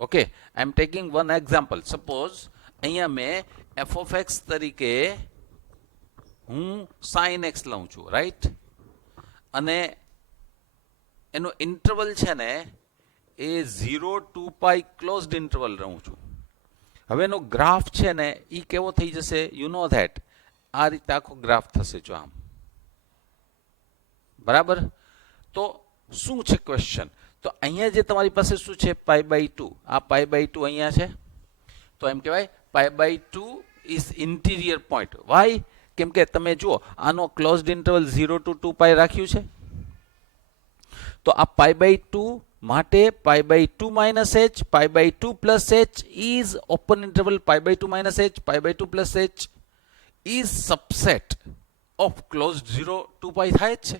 Okay, I am taking one example. Suppose અહીંયા મેં f of x તરીકે હું sin x લઉં છું, રાઈટ? અને એનો ઇન્ટરવલ છે ને એ 0 to pi ક્લોઝડ ઇન્ટરવલ રહું છું. હવે એનો ગ્રાફ છે ને એ કેવો થઈ જશે? યુ નો ધેટ આ રીતે આખો ગ્રાફ થશે જો આમ, બરાબર? તો શું છે ક્વેશ્ચન? તો અહીંયા જે તમારી પાસે શું છે, π/2. આ π/2 અહીંયા છે, તો એમ કહેવાય π/2 ઇઝ ઇન્ટિરિયર પોઈન્ટ. વાય? કેમ કે તમે જુઓ આનો ક્લોઝડ ઇન્ટરવલ 0 to 2π રાખ્યું છે. તો આ π/2 માટે π/2 minus h, π/2 plus h is open interval π/2 minus h, π/2 plus h is subset of closed 0 to π થાય છે.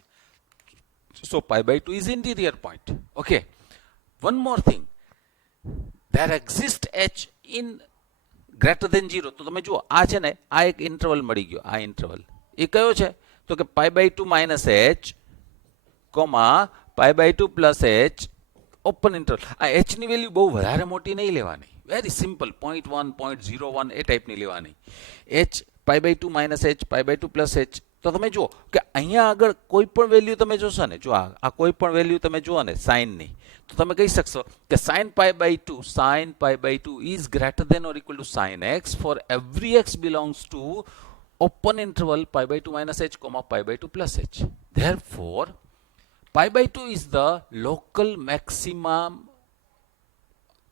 So π/2 is interior point. Okay. One more thing. There exists h in greater than 0. તો તમે જુઓ આ છે ને આ એક ઇન્ટરવલ મળી ગયો. આ ઇન્ટરવલ એ કયો છે? તો કે π/2 minus h, π/2 plus h open interval. આ h ની વેલ્યુ બહુ વધારે મોટી નહીં લેવાની, વેરી સિમ્પલ, 0.1, 0.01 એ ટાઈપની લેવાની. h π/2 minus h, π/2 plus h. તો તમે જુઓ કે અહીંયા આગળ કોઈ પણ વેલ્યુ તમે જોશો ને, જો આ કોઈ પણ વેલ્યુ તમે જુઓ ને સાઇનની, તો તમે કહી શકશો કે sin π/2 is greater than or equal to sin x for every x belongs to open interval π/2 minus h, π/2 plus h. Therefore π/2 is the local maximum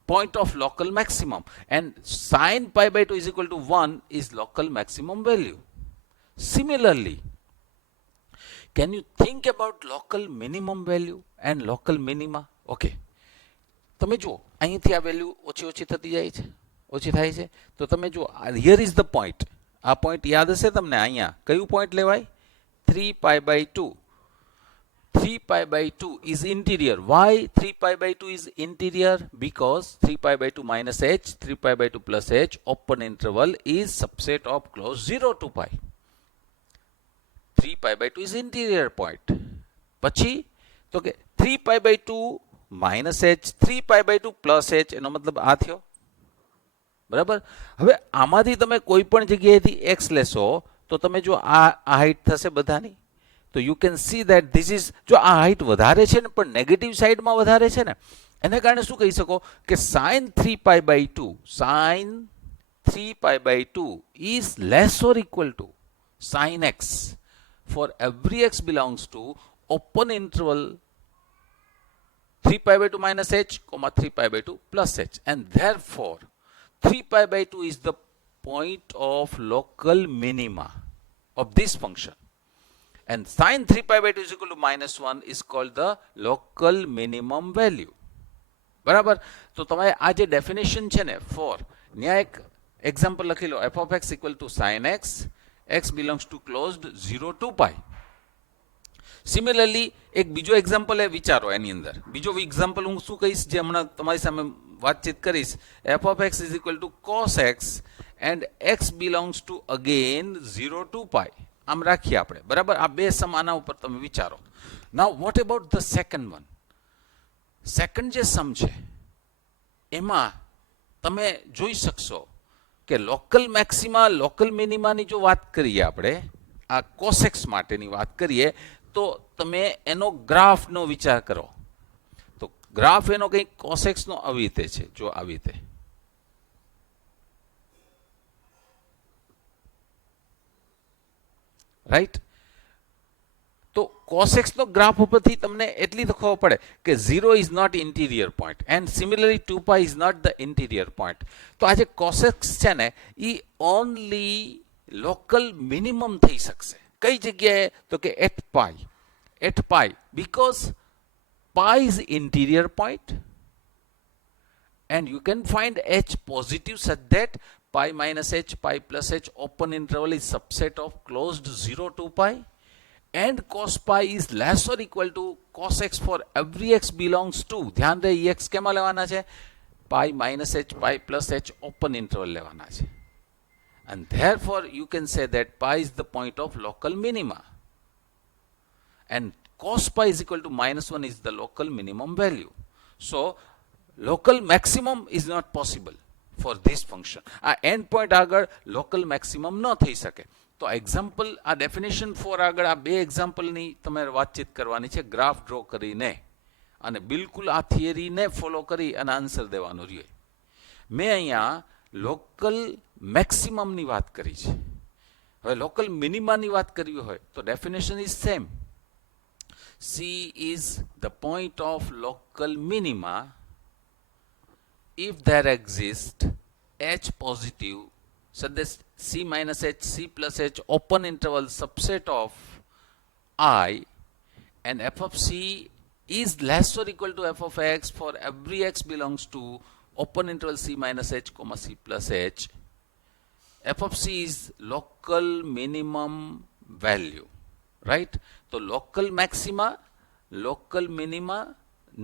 point of local maximum and sin π/2 is equal to 1 is local maximum value. Similarly, can you think about local minimum value and local minima? Okay. તમે જુઓ અહીંથી આ વેલ્યુ ઓછી થતી જાય છે, ઓછી થાય છે. તો તમે જુઓ here is the point. આ પોઈન્ટ યાદ હશે તમને? અહીંયા કયું પોઈન્ટ લેવાય? 3π/2. 3π/2 is interior. Why 3π/2 is interior? Because 3π/2 minus h, 3π/2 plus h open interval is subset of closed 0 to π. 3π/2 is interior point. પછી તો કે 3π/2 minus h, 3π/2 plus h એનો મતલબ આ થયો, બરાબર? હવે આમાંથી તમે કોઈ પણ જગ્યાએથી x લેશો તો તમે જો આ હાઈટ થશે બધાની. તો you can see that this is, જો આ હાઈટ વધારે છે ને પણ નેગેટિવ સાઈડમાં વધારે છે ને, એને કારણે શું કહી શકો કે sin 3π/2 is less or equal to sin x for every x belongs to open interval 3π/2 minus h, 3π/2 plus h, and therefore 3π/2 is the point of local minima of this function. And sin 3π/2 is equal to -1 is called the local minimum value. બરાબર? તો તમે આ જે ડેફિનેશન છે ને ફોર, ન્યા એક એક્ઝામ્પલ લખી લો, f of x equal to sin x, x belongs to closed 0 to π. Similarly એક બીજો એક્ઝામ્પલ એ વિચારો એની અંદર. બીજો એક્ઝામ્પલ હું શું કહીશ જે હમણાં તમારી સામે વાતચીત કરીશ, f of x is equal to cos x and x belongs to again 0 to π. આમ રાખીએ આપણે, બરાબર? આ બે સમ આના ઉપર તમે વિચારો. નાઉ what about the second one? Second જે સમ છે એમાં તમે જોઈ શકશો કે લોકલ મેક્સિમા લોકલ મિનિમાની જો વાત કરીએ આપણે, આ cos x માટેની વાત કરીએ, તો તમે એનો ગ્રાફનો વિચાર કરો. તો ગ્રાફ એનો કંઈક cos નો આવી રીતે છે, જો આવી રીતે. રાઈટ? તો cos નો ગ્રાફ ઉપરથી તમને એટલી તો ખબર પડે કે 0 is not interior point and similarly 2π is not the interior point. તો આ જે cos છે ને એ ઓનલી લોકલ મિનિમમ થઈ શકશે. કઈ જગ્યાએ? તો કે at pi because pi is interior point and you can find h positive such that pi minus h, pi plus h open interval is subset of closed 0 to pi and cos pi is less or equal to cos x for every x belongs to, ધ્યાન રહે x કેમાં લેવાના છે? pi minus h, pi plus h open interval લેવાના છે. And therefore you can say that pi is the point of local minima and cos pi is equal to -1 is the local minimum value. So local maximum is not possible for this function. આ end point આગળ local maximum ન થઈ શકે. તો એક્ઝામ્પલ, આ ડેફિનેશન 4 આગળ આ બે એક્ઝામ્પલની તમારે વાતચીત કરવાની છે ગ્રાફ ડ્રો કરીને, અને બિલકુલ આ થિયરીને ફોલો કરી અને આન્સર દેવાનો રહ્યો. મેં અહીંયા લોકલ મેક્સિમમની વાત કરી છે. હવે લોકલ મિનિમાની વાત કરવી હોય તો definition is same. C is the point of local minima if there exists h positive, so this c minus h, c plus h open interval subset of I, and f of c is less or equal to f of x for every x belongs to open interval c minus h comma c plus h. f of c is local minimum value, right? તો લોકલ મેક્સિમા, લોકલ મિનિમા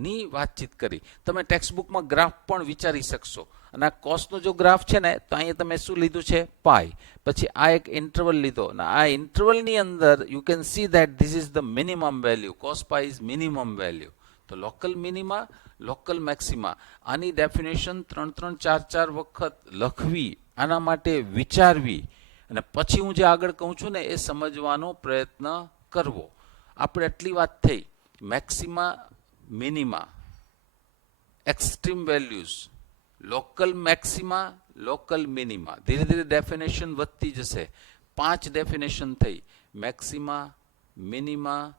ની વાતચીત કરી. તમે ટેક્સ્ટ બુકમાં ગ્રાફ પણ વિચારી શકશો. અને આ કોસનો જો ગ્રાફ છે ને તો અહીંયા તમે શું લીધું છે? પાઈ. પછી આ એક ઇન્ટરવલ લીધો અને આ ઇન્ટરવલની અંદર you can see that this is the minimum value. Cos pi is minimum value. તો લોકલ મિનિમા, લોકલ મેક્સિમા, આની ડેફિનેશન 3 4 4 વખત લખવી, આના માટે વિચારવી, અને પછી હું જે આગળ કહું છું ને એ સમજવાનો પ્રયત્ન કરવો. આપણે એટલી વાત થઈ maxima, minima, extreme values, local maxima, local minima. ધીરે ધીરે ડેફિનેશન વધતી જશે. 5 ડેફિનેશન થઈ: maxima, minima,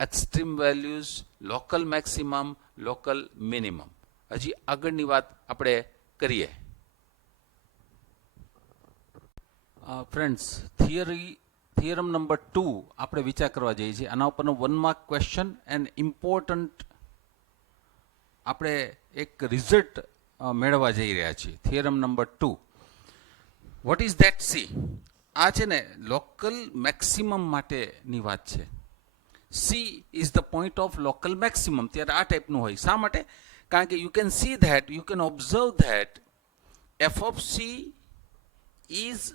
extreme values, local maximum, local minimum. હજી આગળની વાત આપણે કરીએ. ફ્રેન્ડ્સ, થિયરમ નંબર 2 આપણે વિચાર કરવા જઈએ છીએ. આના ઉપરનો 1 માર્ક ક્વેશ્ચન એન્ડ ઇમ્પોર્ટન્ટ આપણે એક રિઝલ્ટ મેળવવા જઈ રહ્યા છીએ. Theorem number 2, vote is that? C, આ છે ને લોકલ મેક્સિમમ માટેની વાત છે. C is the point of local maximum. ત્યારે આ ટાઈપનું હોય. શા માટે? કારણ કે you can see that, you can observe that F of c is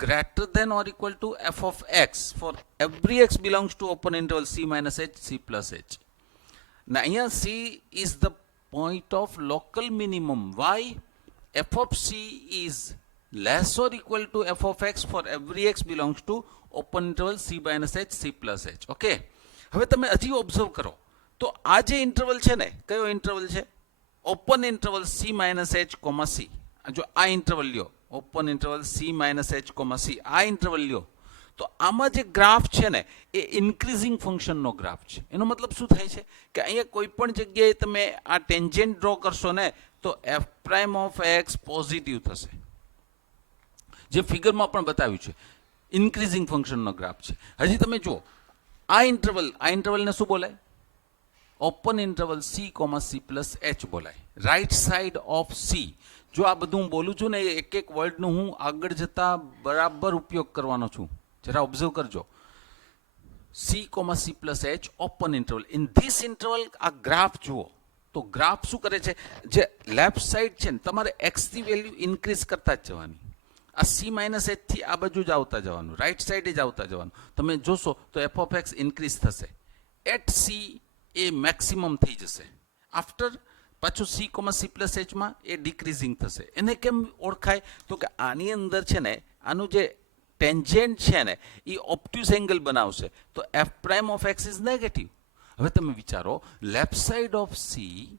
greater than or equal to f of x for every x belongs to open interval c minus h, c plus h. Now here c is the point of local minimum. Why? f of c is less or equal to f of x for every x belongs to open interval c minus h, c plus h. Okay? હવે તમે હજી ઓબ્ઝર્વ કરો તો આ જે ઇન્ટરવલ છે ને, કયો ઇન્ટરવલ છે? Open interval c minus h, c. જો આ ઇન્ટરવલ લ્યો, open interval c minus h, c, આ ઇન્ટરવલ લ્યો, તો આમાં જે ગ્રાફ છે ને એ ઇન્ક્રીઝિંગ ફંક્શનનો ગ્રાફ છે. એનો મતલબ શું થાય છે કે અહીંયા કોઈ પણ જગ્યાએ તમે આ ટેન્જેન્ટ ડ્રો કરશો ને તો f prime of x positive થશે. જે ફિગરમાં પણ બતાવ્યું છે, ઇન્ક્રીઝિંગ ફંક્શનનો ગ્રાફ છે. હજી તમે જુઓ આ ઇન્ટરવલને શું બોલાય? Open interval c, c plus h બોલાય. Right side of c. જો આ બધું હું બોલું છું ને એ એક એક વર્ડનું હું આગળ જતા બરાબર ઉપયોગ કરવાનો છું. જરા ઓબ્ઝર્વ કરજો. c, c plus h open interval. In this interval આ ગ્રાફ જુઓ તો ગ્રાફ શું કરે છે? જે લેફ્ટ સાઈડ છે ને તમારે x ની વેલ્યુ ઇન્ક્રીઝ કરતા જ જવાની. આ c માઇનસ h થી આ બાજુ જ આવતા જવાનું, રાઈટ સાઈડ જ આવતા જવાનું. તમે જોશો તો f ઓફ x ઇન્ક્રીઝ થશે. એટ c એ મેક્સિમમ થઈ જશે. આફ્ટર પાછું c, c પ્લસ h માં એ ડિક્રીઝિંગ થશે. એને કેમ ઓળખાય? તો કે આની અંદર છે ને આનું જે ટેન્જેન્ટ છે ને એ ઓબ્ટ્યુઝ એંગલ બનાવશે તો F prime of x is negative. હવે તમે વિચારો, left side of C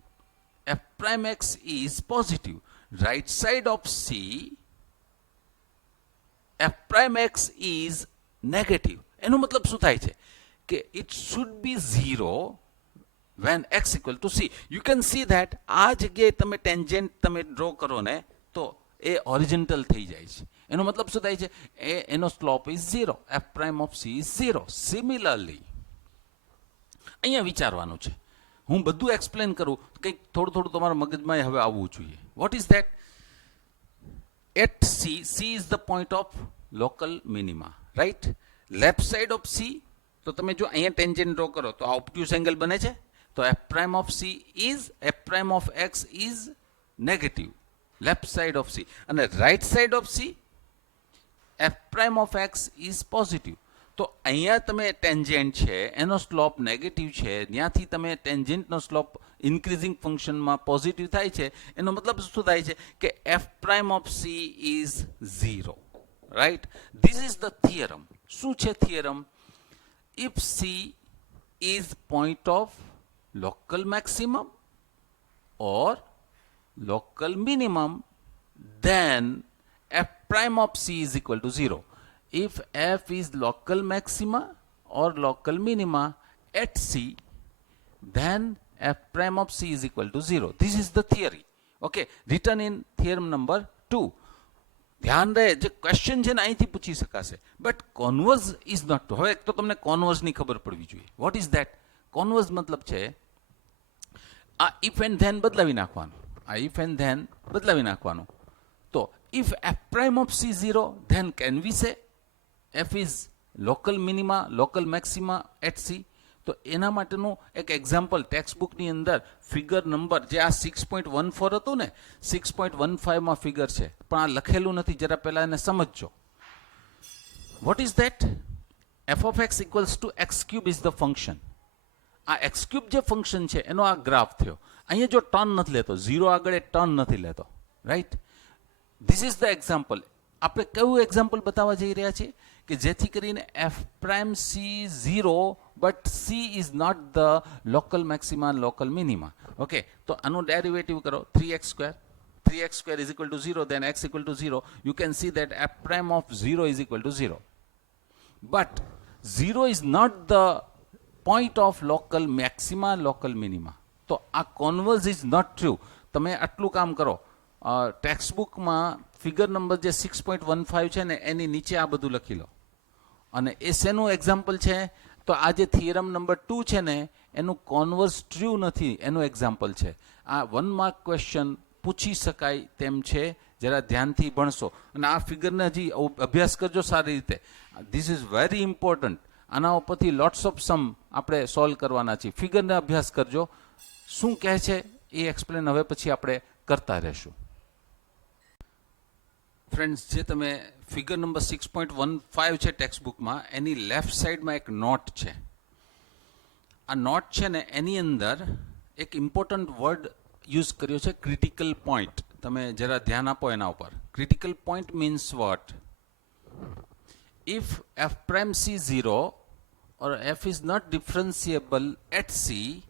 f prime x is positive, right side of C f prime x is negative. એનો મતલબ શું થાય છે કે it should be 0 when x equal to c. You can see that આ જગ્યાએ તમે ટેન્જેન્ટ તમે ડ્રો કરો ને તો એ હોરિઝોન્ટલ થઈ જાય છે. એનો મતલબ શું થાય છે, એનો slope is 0, f prime of c is 0. Similarly અહીંયા વિચારવાનું છે, હું બધું એક્સપ્લેન કરું કંઈક થોડું થોડું તમારા મગજમાં હવે આવવું જોઈએ. Vote is that? At C, C is the point of local minima, right? Left side of C, તો તમે જો અહીંયા ટેન્જેન્ટ ડ્રો કરો તો આ ઓબ્ટ્યુઝ એંગલ બને છે. તો f prime of C is f prime of x is negative, left side of C. અને right side of C f prime of x is positive. તો અહીંયા તમે ટેન્જેન્ટ છે એનો સ્લોપ નેગેટિવ છે, ત્યાંથી તમે ટેન્જેન્ટનો સ્લોપ ઇન્ક્રીઝિંગ ફંક્શનમાં પોઝિટિવ થાય છે. એનો મતલબ શું થાય છે કે f prime of C is 0, right? This is the theorem. શું છે theorem? If C is point of local maximum or local minimum, then f prime of C is equal to 0. If f is local maxima or local minima at C, then f prime of C is equal to 0. This is the theory, okay, written in theorem number 2. ધ્યાન રહે, જે ક્વેશ્ચન છે ને અહીંથી પૂછી શકાશે, બટ કોન્વર્સ ઇઝ નોટ ટુ. હવે એક તો તમને કોન્વર્સની ખબર પડવી જોઈએ. Vote is that? કોન્વર્સ મતલબ છે આ ઇફ એન્ડ ધેન બદલાવી નાખવાનું, આ ઇફ એન્ડ ધેન બદલાવી નાખવાનું. તો if f prime of C 0, then can we say f is local minima local maxima at c. તો એના માટેનું એક એક્ઝામ્પલ ટેક્સ્ટબુકની અંદર ફિગર નંબર જે આ 6.14 હતું ને 6.15માં ફિગર છે, પણ આ લખેલું નથી, જરા પહેલા એને સમજજો. Vote is that? F of x equals to x cube is the function. આ એક્સ ક્યુબ જે ફંક્શન છે એનો આ ગ્રાફ થયો. અહીંયા જો ટર્ન નથી લેતો, 0 આગળ એ ટર્ન નથી લેતો, right? This is the example. આપણે કયું એક્ઝામ્પલ બતાવવા જઈ રહ્યા છીએ કે જેથી કરીને f prime C 0 but c is not the local maxima local minima. Okay, તો આનું ડેરિવેટિવ કરો 3x². 3x² is equal to 0, then x equal to 0. You can see that f prime of 0 is equal to 0. But 0 is not the point of local maxima local minima. તો આ converse is not true. તમે આટલું કામ કરો, ટેક્સ્ટબુકમાં ફિગર નંબર જે 6.15 છે ને એની નીચે આ બધું લખી લો. અને એ શેનું એક્ઝામ્પલ છે? તો આ જે થિયરમ નંબર 2 છે ને એનું કોન્વર્સ ટ્રુ નથી એનું એક્ઝામ્પલ છે. આ 1 માર્ક ક્વેશ્ચન પૂછી શકાય તેમ છે, જરા ધ્યાનથી ભણશો અને આ ફિગરને હજી અભ્યાસ કરજો સારી રીતે. This is very important. આના ઉપરથી લોટ્સ ઓફ સમ આપણે સોલ્વ કરવાના છીએ. ફિગરને અભ્યાસ કરજો, શું કહે છે એ એક્સપ્લેન હવે પછી આપણે કરતા રહેશું. ફ્રેન્ડ્સ, જે તમે ફિગર નંબર 6.15 છે ટેક્સ્ટબુકમાં, એની લેફ્ટ સાઈડમાં એક નોટ છે. આ નોટ છે ને એની અંદર એક ઇમ્પોર્ટન્ટ વર્ડ યુઝ કર્યો છે, ક્રિટિકલ પોઈન્ટ. તમે જરા ધ્યાન આપો એના ઉપર. Critical point means what? If f prime C 0 or f is not differentiable at c,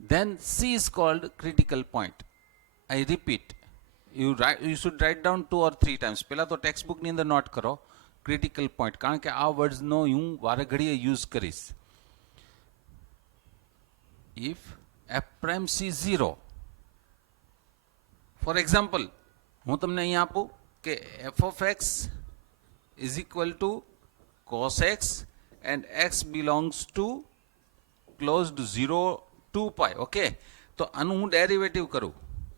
then c is called critical point. I repeat, you should write down 2 or 3 times. પહેલા તો ટેક્સ્ટબુકની અંદર નોટ કરો ક્રિટિકલ પોઈન્ટ, કારણ કે આ વર્ડ્સનો હું વારે ઘડીએ યુઝ કરીશ. If f prime c 0, for example હું તમને અહીંયા આપું કે f of x is equal to cos x and x belongs to closed 0 2 pi. Okay, તો આનું હું ડેરિવેટિવ કરું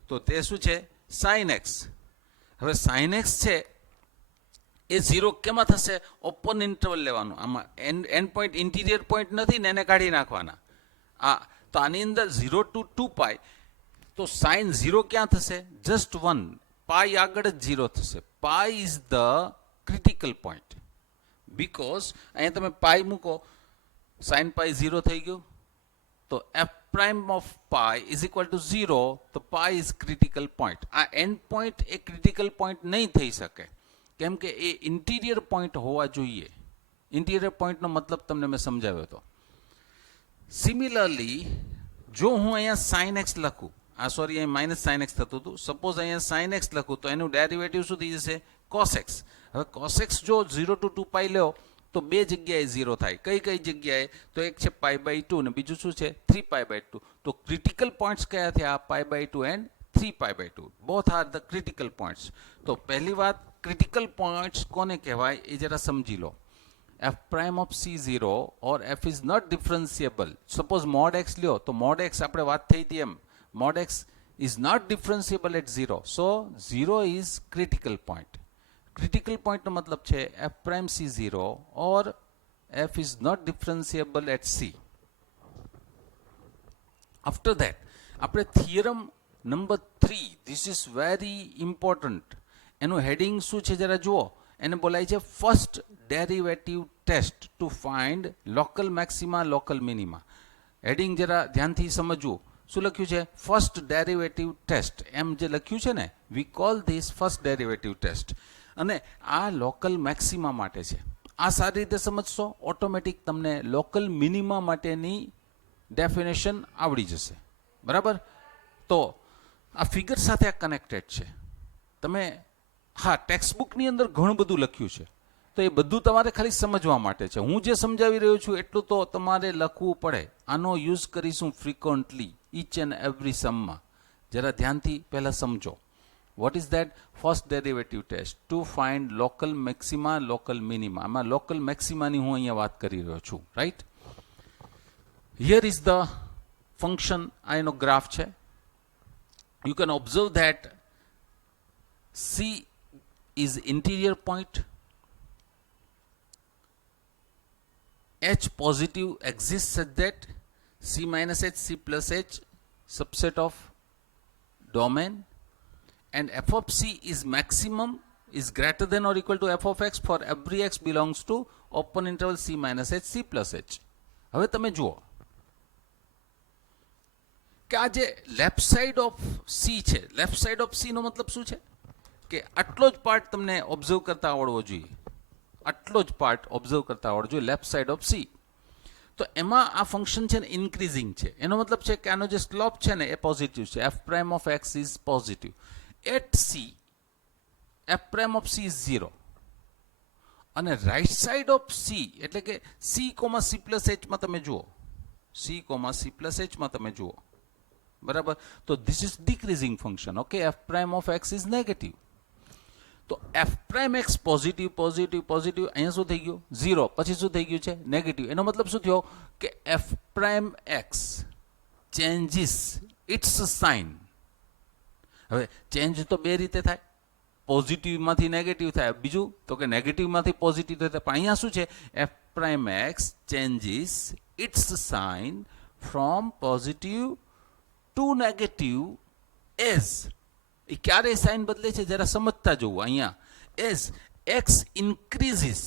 તો તે શું છે? sin x. હવે sin x છે એ 0 કેમાં થશે? ઓપન ઇન્ટરવલ લેવાનું. આમાં એન્ડ પોઈન્ટ ઇન્ટિરિયર પોઈન્ટ નથી ને એને કાઢી નાખવાના. તો આની અંદર 0 to 2 pi, તો sin 0 ક્યાં થશે? જસ્ટ 1 પાઈ આગળ જ 0 થશે. પાઈ is the critical point. Because અહીંયા તમે પાઈ મૂકો, sin પાઈ 0 થઈ ગયું, તો f prime of pi is equal to 0, તો pi is critical point. આ એન્ડ પોઈન્ટ એ ક્રિટિકલ પોઈન્ટ નહીં થઈ શકે, કેમ કે એ ઇન્ટિરિયર પોઈન્ટ હોવા જોઈએ. ઇન્ટિરિયર પોઈન્ટનો મતલબ તમને મેં સમજાવ્યો હતો. સિમિલરલી જો હું અહીંયા સાઇન એક્સ લખું, સોરી અહીં માઇનસ સાઇન એક્સ થતું હતું, સપોઝ અહીંયા સાઇન એક્સ લખું તો એનું ડેરિવેટિવ શું થઈ જશે? Cos x. હવે કોસ એક્સ જો 0 to 2 પાઈ લ્યો તો બે જગ્યાએ 0 થાય. કઈ કઈ જગ્યાએ? તો એક છે π/2 ને બીજું શું છે? 3π/2. તો ક્રિટિકલ પોઈન્ટ્સ કયા થયા? π/2 and 3π/2. Both are the critical points. તો પહેલી વાત, ક્રિટિકલ પોઈન્ટ્સ કોને કહેવાય એ જરા સમજી લો. f prime of c0 or f is not differentiable. Suppose mod x લ્યો તો mod x આપણે વાત થઈ હતી એમ mod x is not differentiable at 0. So 0 is critical point. Critical point નો મતલબ છે f prime c0 or f is not differentiable at c. After that આપણે theorem number 3, this is very important. એનું હેડિંગ શું છે જરા જુઓ. એને બોલાય છે first derivative test to find local maxima local minima. Heading જરા ધ્યાનથી સમજવું. શું લખ્યું છે? First derivative test. એમ જે લખ્યું છે ને, we call this first derivative test. અને આ લોકલ મેક્સિમા માટે છે. આ સારી રીતે સમજશો ઓટોમેટિક તમને લોકલ મિનિમા માટેની ડેફિનેશન આવડી જશે. બરાબર? તો આ ફિગર સાથે આ કનેક્ટેડ છે. તમે હા, ટેક્સ્ટબુકની અંદર ઘણું બધું લખ્યું છે, તો એ બધું તમારે ખાલી સમજવા માટે છે. હું જે સમજાવી રહ્યો છું એટલું તો તમારે લખવું પડે. આનો યુઝ કરીશું ફ્રિકવન્ટલી ઈચ એન્ડ એવરી સમમાં. જરા ધ્યાનથી પહેલાં સમજો. What is that? First derivative test to find local maxima local minima. આમાં લોકલ મેક્સિમાની હું અહીંયા વાત કરી રહ્યો છું. Right? Here is the function. આ એનો ગ્રાફ છે. You can observe that C is interior point, H positive exists such that C minus H, C plus H subset of domain, and f of C is maximum is greater than or equal to f of x for every x belongs to open interval C minus H, C plus H. હવે તમે જુઓ કે આ જે લેફ્ટ સાઈડ ઓફ C છે, લેફ્ટ સાઈડ ઓફ C નો મતલબ શું છે? કે આટલો જ પાર્ટ તમને ઓબ્ઝર્વ કરતા આવડવો જોઈએ. આટલો જ પાર્ટ ઓબ્ઝર્વ કરતા આવડવો જોઈએ લેફ્ટ સાઈડ ઓફ સી. તો એમાં આ ફંક્શન છે ને ઇન્ક્રીઝિંગ છે. એનો મતલબ છે કે આનો જે સ્લોપ છે ને એ પોઝિટિવ છે. F prime of x is positive. At c f prime of c is 0. અને રાઈટ સાઈડ ઓફ સી એટલે કે સી કોમા સી પ્લસ એચમાં તમે જુઓ. સી કોમા સી પ્લસ એચમાં તમે જુઓ. બરાબર? તો this is decreasing function. Okay, f prime of x is negative. તો F prime x positive positive positive, અહીંયા શું થઈ ગયું? 0. પછી શું થઈ ગયું છે? નેગેટિવ. એનો મતલબ શું થયો? કે f prime x changes its sign. હવે ચેન્જ તો બે રીતે થાય. પોઝિટિવમાંથી નેગેટિવ થાય. બીજું તો કે નેગેટિવમાંથી પોઝિટિવ થાય. પણ અહીંયા શું છે? F prime x changes its sign from positive to negative as. એ ક્યારે સાઇન બદલે છે જરા સમજતા જવું. અહીંયા એઝ એક્સ ઇન્ક્રીઝિસ.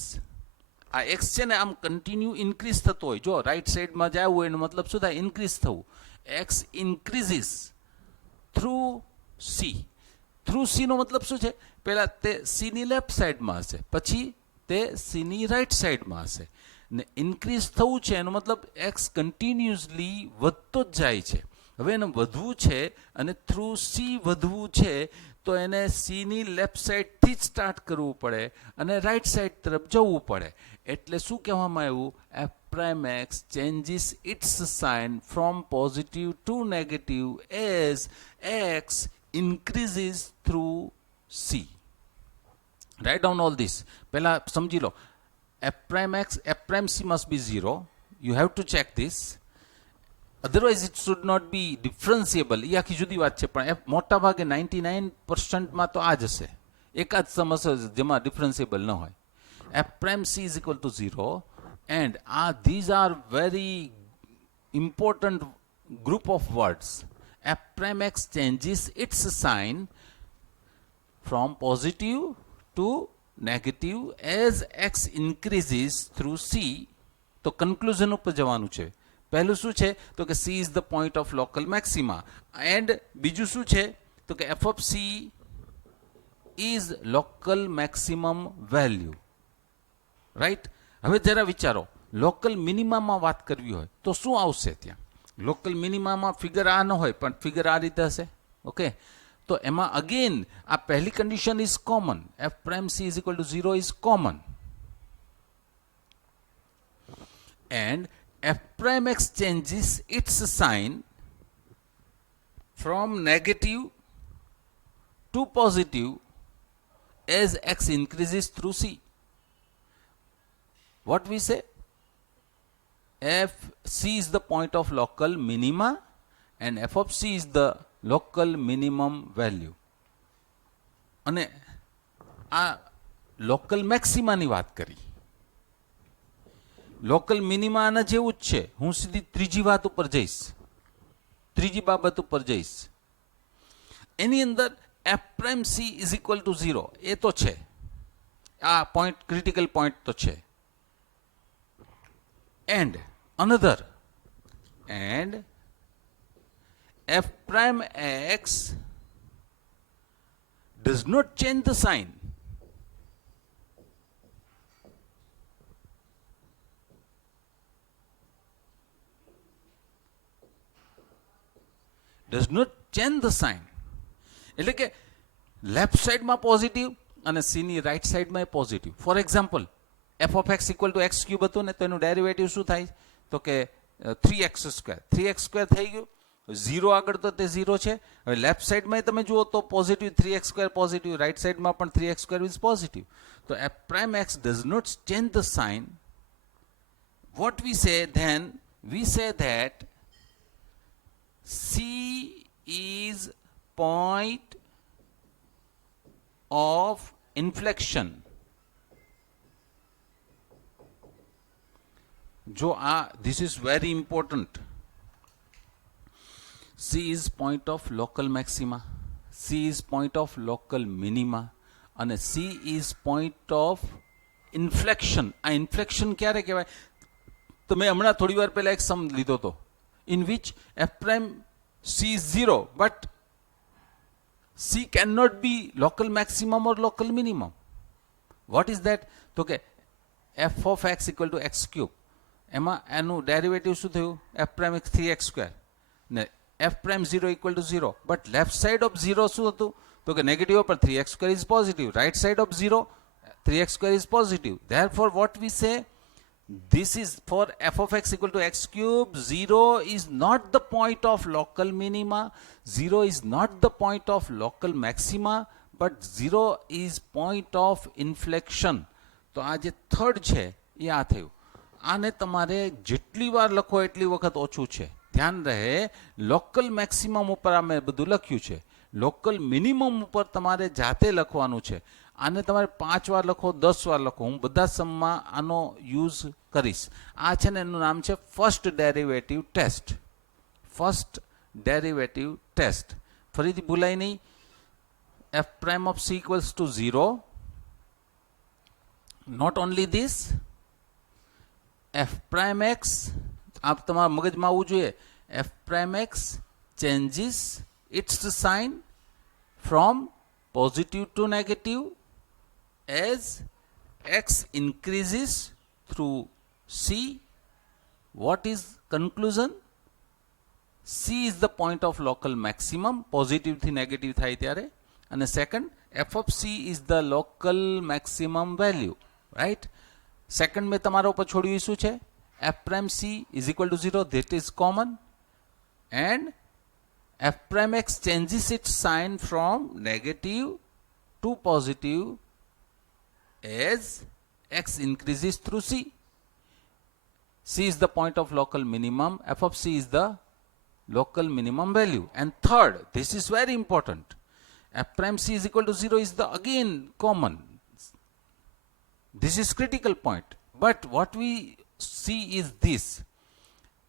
આ એક્સ છે ને આમ કન્ટિન્યુ ઇન્ક્રીઝ થતો હોય. જો રાઈટ સાઈડમાં જવું હોય એનો મતલબ શું થાય? ઇન્ક્રીઝ થવું. X increases through c. Through c નો મતલબ શું છે? પહેલા તે સીની લેફ્ટ સાઈડમાં હશે, પછી તે સીની રાઈટ સાઈડમાં હશે. ને ઇન્ક્રીઝ થવું છે એનો મતલબ એક્સ કન્ટિન્યુઅસલી વધતો જ જાય છે. હવે એને વધવું છે અને થ્રુ સી વધવું છે તો એને સીની લેફ્ટ સાઈડથી જ સ્ટાર્ટ કરવું પડે અને રાઈટ સાઈડ તરફ જવું પડે. એટલે શું કહેવામાં આવ્યું? F prime x changes its sign from positive to negative as x increases through c. Write down all this. પહેલા સમજી લો. F prime x f prime c must be 0. You have to check this. Otherwise it should not be differentiable. એ આખી જુદી વાત છે. પણ મોટા ભાગે 99% તો આ જ હશે. એકાદ સમસ્યા જેમાં ડિફરન્સિએબલ ન હોય. F prime c is equal to 0 and these are very important group of words. F prime x changes its sign from positive to negative as x increases through c. તો કન્ક્લુઝન ઉપર જવાનું છે. પહેલું શું છે? તો કે c is the point of local maxima. And બીજું શું છે? તો કે f of c is local maximum value, right. હવે જરા વિચારો, લોકલ મિનિમામાં વાત કરવી હોય તો શું આવશે ત્યાં? લોકલ મિનિમામાં ફિગર આ ન હોય પણ ફિગર આ રીતે હશે. ઓકે, તો એમાં અગેન આ પહેલી condition is common, F prime c is equal to 0 is common, and f prime x changes its sign from negative to positive as x increases through c. What we say? F c is the point of local minima and f of c is the local minimum value. અને આ લોકલ મેક્સિમાની વાત કરી. લોકલ મિનિમા આના જેવું જ છે. હું સીધી ત્રીજી વાત ઉપર જઈશ, ત્રીજી બાબત ઉપર જઈશ. એની અંદર F prime c is equal to 0 એ તો છે, આ પોઈન્ટ ક્રિટિકલ પોઈન્ટ તો છે. And another, and f prime x does not change the sign. Does not change the sign. એટલે કે લેફ્ટ સાઈડમાં પોઝિટિવ અને સીની રાઈટ સાઈડમાં positive. For example, F of x equal to x cube હતું ને, તો એનું ડેરિવેટિવ શું થાય? તો કે 3x². 3x² થઈ ગયું, 0 આગળ તો તે 0 છે. હવે લેફ્ટ સાઈડમાં તમે જુઓ તો પોઝિટિવ 3x² પોઝિટિવ, રાઈટ સાઈડમાં પણ 3x² ઇઝ પોઝિટિવ. તો F prime x does not change the sign. What we say then? We say that C is point of inflection. જો આ, this is very important. C is point of local maxima, C is point of local minima અને C is point of inflection. આ inflection ક્યારે કહેવાય? તો મેં હમણાં થોડી વાર પહેલા એક સમ લીધો હતો, in which f prime c is 0 but c cannot be local maximum or local minimum. What is that? તો કે f of x equal to x cube, એમાં એનું ડેરિવેટિવ શું થયું? f prime 3x² ને f prime 0 equal to 0, but left side of 0 શું હતું? તો કે નેગેટિવ પર 3x² is positive, right side of 0 3x² is positive. Therefore what we say, this is for f of x equal to x cube, 0 is not the point of local minima, 0 is not the point of local maxima, but 0 is point of inflection. તો આ જે થર્ડ છે એ આ થયું. આને તમારે જેટલી વાર લખો એટલી વખત ઓછું છે. ધ્યાન રહે, લોકલ મેક્સિમમ ઉપર અમે બધું લખ્યું છે, લોકલ મિનિમમ ઉપર તમારે જાતે લખવાનું છે. આને તમારે 5 વાર લખો, 10 વાર લખો, હું બધા સમમાં આનો યુઝ કરીશ. આ છે ને એનું નામ છે first derivative test. First derivative test. ફરીથી ભૂલાય નહીં. F prime of c equals to 0. Not only this, f prime x, આપ તમારા મગજમાં આવવું જોઈએ, f prime x changes its sign from positive to negative as x increases through c. What is conclusion? C is the point of local maximum, positive થી negative થાય ત્યારે. અને second, f of c is the local maximum value, right? second મેં તમારા ઉપર છોડ્યું શું છે? f prime c is equal to 0, that is common, and f prime x changes its sign from negative to positive as x increases through c. C is the point of local minimum, f of c is the local minimum value. And third, this is very important, f prime c is equal to 0 is the again common. This is critical point. But what we see is this,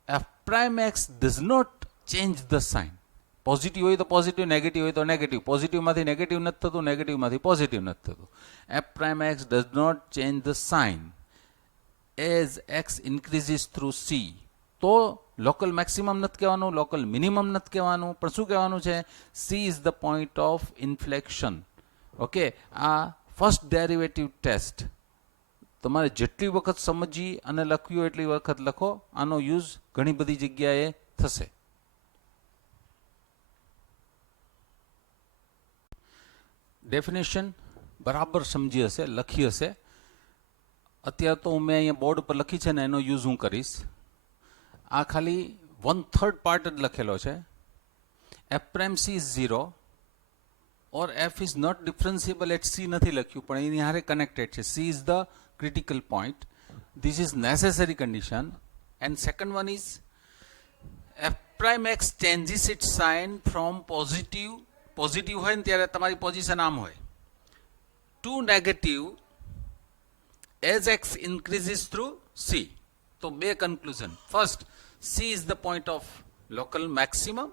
f prime x does not change the sign. Positive હોય તો પોઝિટિવ, નેગેટિવ હોય તો નેગેટિવ. પોઝિટિવમાંથી નેગેટિવ નથી થતું, નેગેટિવમાંથી પોઝિટિવ નથી થતું. F prime x does not change the sign as x increases through c. તો લોકલ મેક્સિમમ નથી કહેવાનું, લોકલ મિનિમમ નથી કહેવાનું, પણ શું કહેવાનું છે? C is the point of inflection. Okay, આ ફર્સ્ટ ડેરિવેટિવ ટેસ્ટ તમારે જેટલી વખત સમજી અને લખ્યું એટલી વખત લખો. આનો યુઝ ઘણી બધી જગ્યાએ થશે. ડેફિનેશન બરાબર સમજી હશે, લખી હશે. અત્યારે તો મેં અહીંયા બોર્ડ પર લખી છે ને એનો યુઝ હું કરીશ. આ ખાલી 1/3 પાર્ટ જ લખેલો છે. F prime c is 0 or f is not differentiable at c નથી લખ્યું, પણ એની હારે કનેક્ટેડ છે. C is the critical point. This is necessary condition. And second one is f prime x changes its sign from positive હોય ને ત્યારે તમારી પોઝિશન આમ હોય, to negative as x increases through c. તો બે conclusion. First, c is the point of local maximum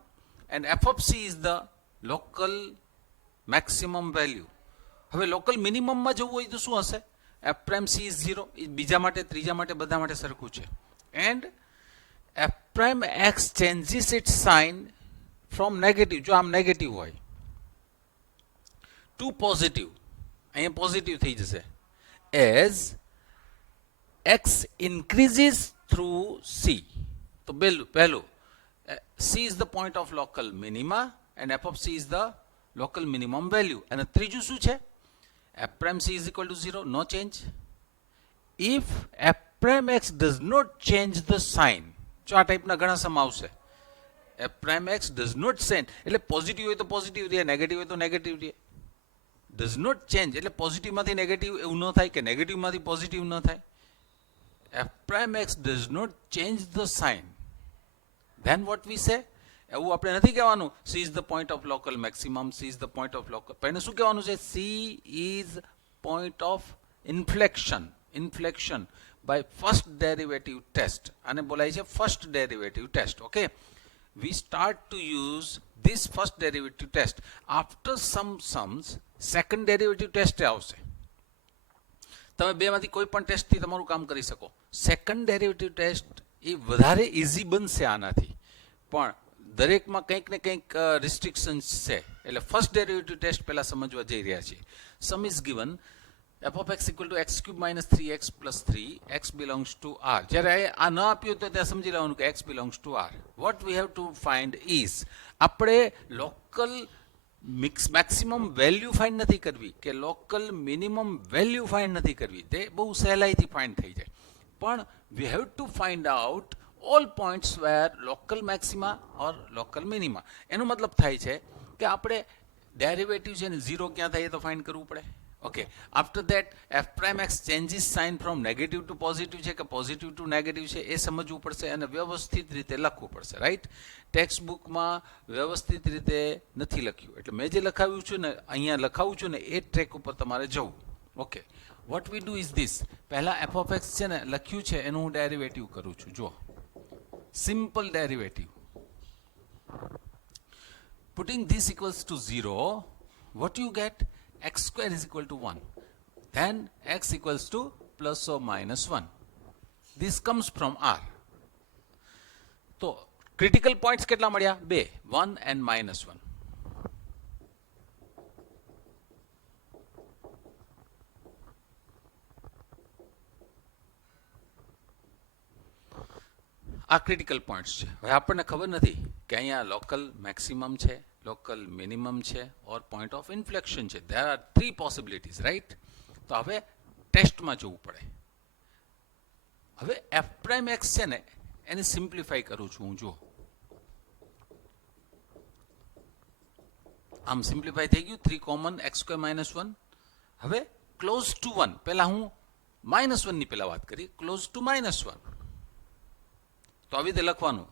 and f of c is the local maximum value. હવે લોકલ મિનિમમમાં જવું હોય તો શું હશે? એફ પ્રાઇમ સી ઇઝ 0, એ બીજા માટે, ત્રીજા માટે, બધા માટે સરખું છે. And f prime x changes it sign from negative, જો આમ નેગેટિવ હોય, ટુ પોઝિટિવ, અહીંયા પોઝિટિવ થઈ જશે, as x increases through c. તો પહેલું C is the point of local minima and F of c is the local minimum value. અને ત્રીજું શું છે? f prime c is equal to 0, no change. If f prime x does not change the sign, જો આ ટાઈપના ઘણા સમ આવશે. f prime x does not change એટલે પોઝિટિવ હોય તો પોઝિટિવ રહે, નેગેટિવ હોય તો નેગેટિવ રહે. does not change એટલે પોઝિટિવમાંથી નેગેટિવ એવું ન થાય કે નેગેટિવમાંથી પોઝિટિવ ન થાય. f prime x does not change the sign, then what we say? એવું આપણે નથી કહેવાનું c is the point of local maximum, c is the point of local, પણ શું કહેવાનું છે? c is point of inflection by first derivative test. આને બોલાય છે first derivative test. Okay, we start to use this first derivative test. After some sums second derivative test આવશે. તમે બેમાંથી કોઈ પણ ટેસ્ટથી તમારું કામ કરી શકો. સેકન્ડ ડેરિવેટિવ ટેસ્ટ એ વધારે ઇઝી બનશે આનાથી, પણ દરેકમાં કંઈક ને કંઈક રિસ્ટ્રિક્શન્સ છે. એટલે ફર્સ્ટ ડેરિવેટિવ ટેસ્ટ પહેલા સમજવા જઈ રહ્યા છીએ. Sum is given f of x equal to x cube minus 3x plus 3, x belongs to r. જ્યારે આ ન આપ્યું તો ત્યાં સમજી લેવાનું કે x belongs to r. What we have to find is, આપણે લોકલ મેક્સિમમ વેલ્યુ ફાઇન્ડ નથી કરવી કે લોકલ મિનિમમ વેલ્યુ ફાઇન્ડ નથી કરવી, તે બહુ સહેલાઈથી ફાઇન્ડ થઈ જાય. પણ we have to find out all points where local maxima or local minima. એનો મતલબ થાય છે કે આપણે ડેરિવેટિવ છે ને 0 ક્યાં થાય તો ફાઇન્ડ કરવું પડે. Okay, after that f prime x changes sign from negative to positive છે કે પોઝિટિવ ટુ નેગેટિવ છે એ સમજવું પડશે અને વ્યવસ્થિત રીતે લખવું પડશે. રાઈટ, ટેક્સ્ટ બુકમાં વ્યવસ્થિત રીતે નથી લખ્યું, એટલે મેં જે લખાવ્યું છું ને અહીંયા લખાવું છું ને એ ટ્રેક ઉપર તમારે જવું. Okay, what we do is this, પહેલા એફ ઓફ એક્સ છે ને લખ્યું છે એનું હું ડેરિવેટિવ કરું છું. જો simple derivative, putting this equals to 0, what you get? X square is equal to 1, then x equals to plus or minus 1. This comes from r. તો critical points કેટલા મળ્યા? 2, 1 and minus 1. આ ક્રિટિકલ પોઈન્ટ્સ છે. હવે આપણને ખબર નથી કે અહીંયા લોકલ મેક્સિમમ છે, લોકલ મિનિમમ છે ઓર પોઈન્ટ ઓફ ઇન્ફ્લેક્શન છે. There are 3 possibilities. રાઈટ, તો હવે ટેસ્ટમાં જવું પડે. હવે એફ પ્રાઇમ એક્સ છે ને એને સિમ્પ્લિફાઈ કરું છું હું. જો આમ સિમ્પ્લિફાઈ થઈ ગયું, 3 કોમન, x સ્ક્વેર માઇનસ 1. હવે ક્લોઝ ટુ 1, પહેલા હું -1 ની પહેલા વાત કરી, ક્લોઝ ટુ -1. તો આવી રીતે લખવાનું.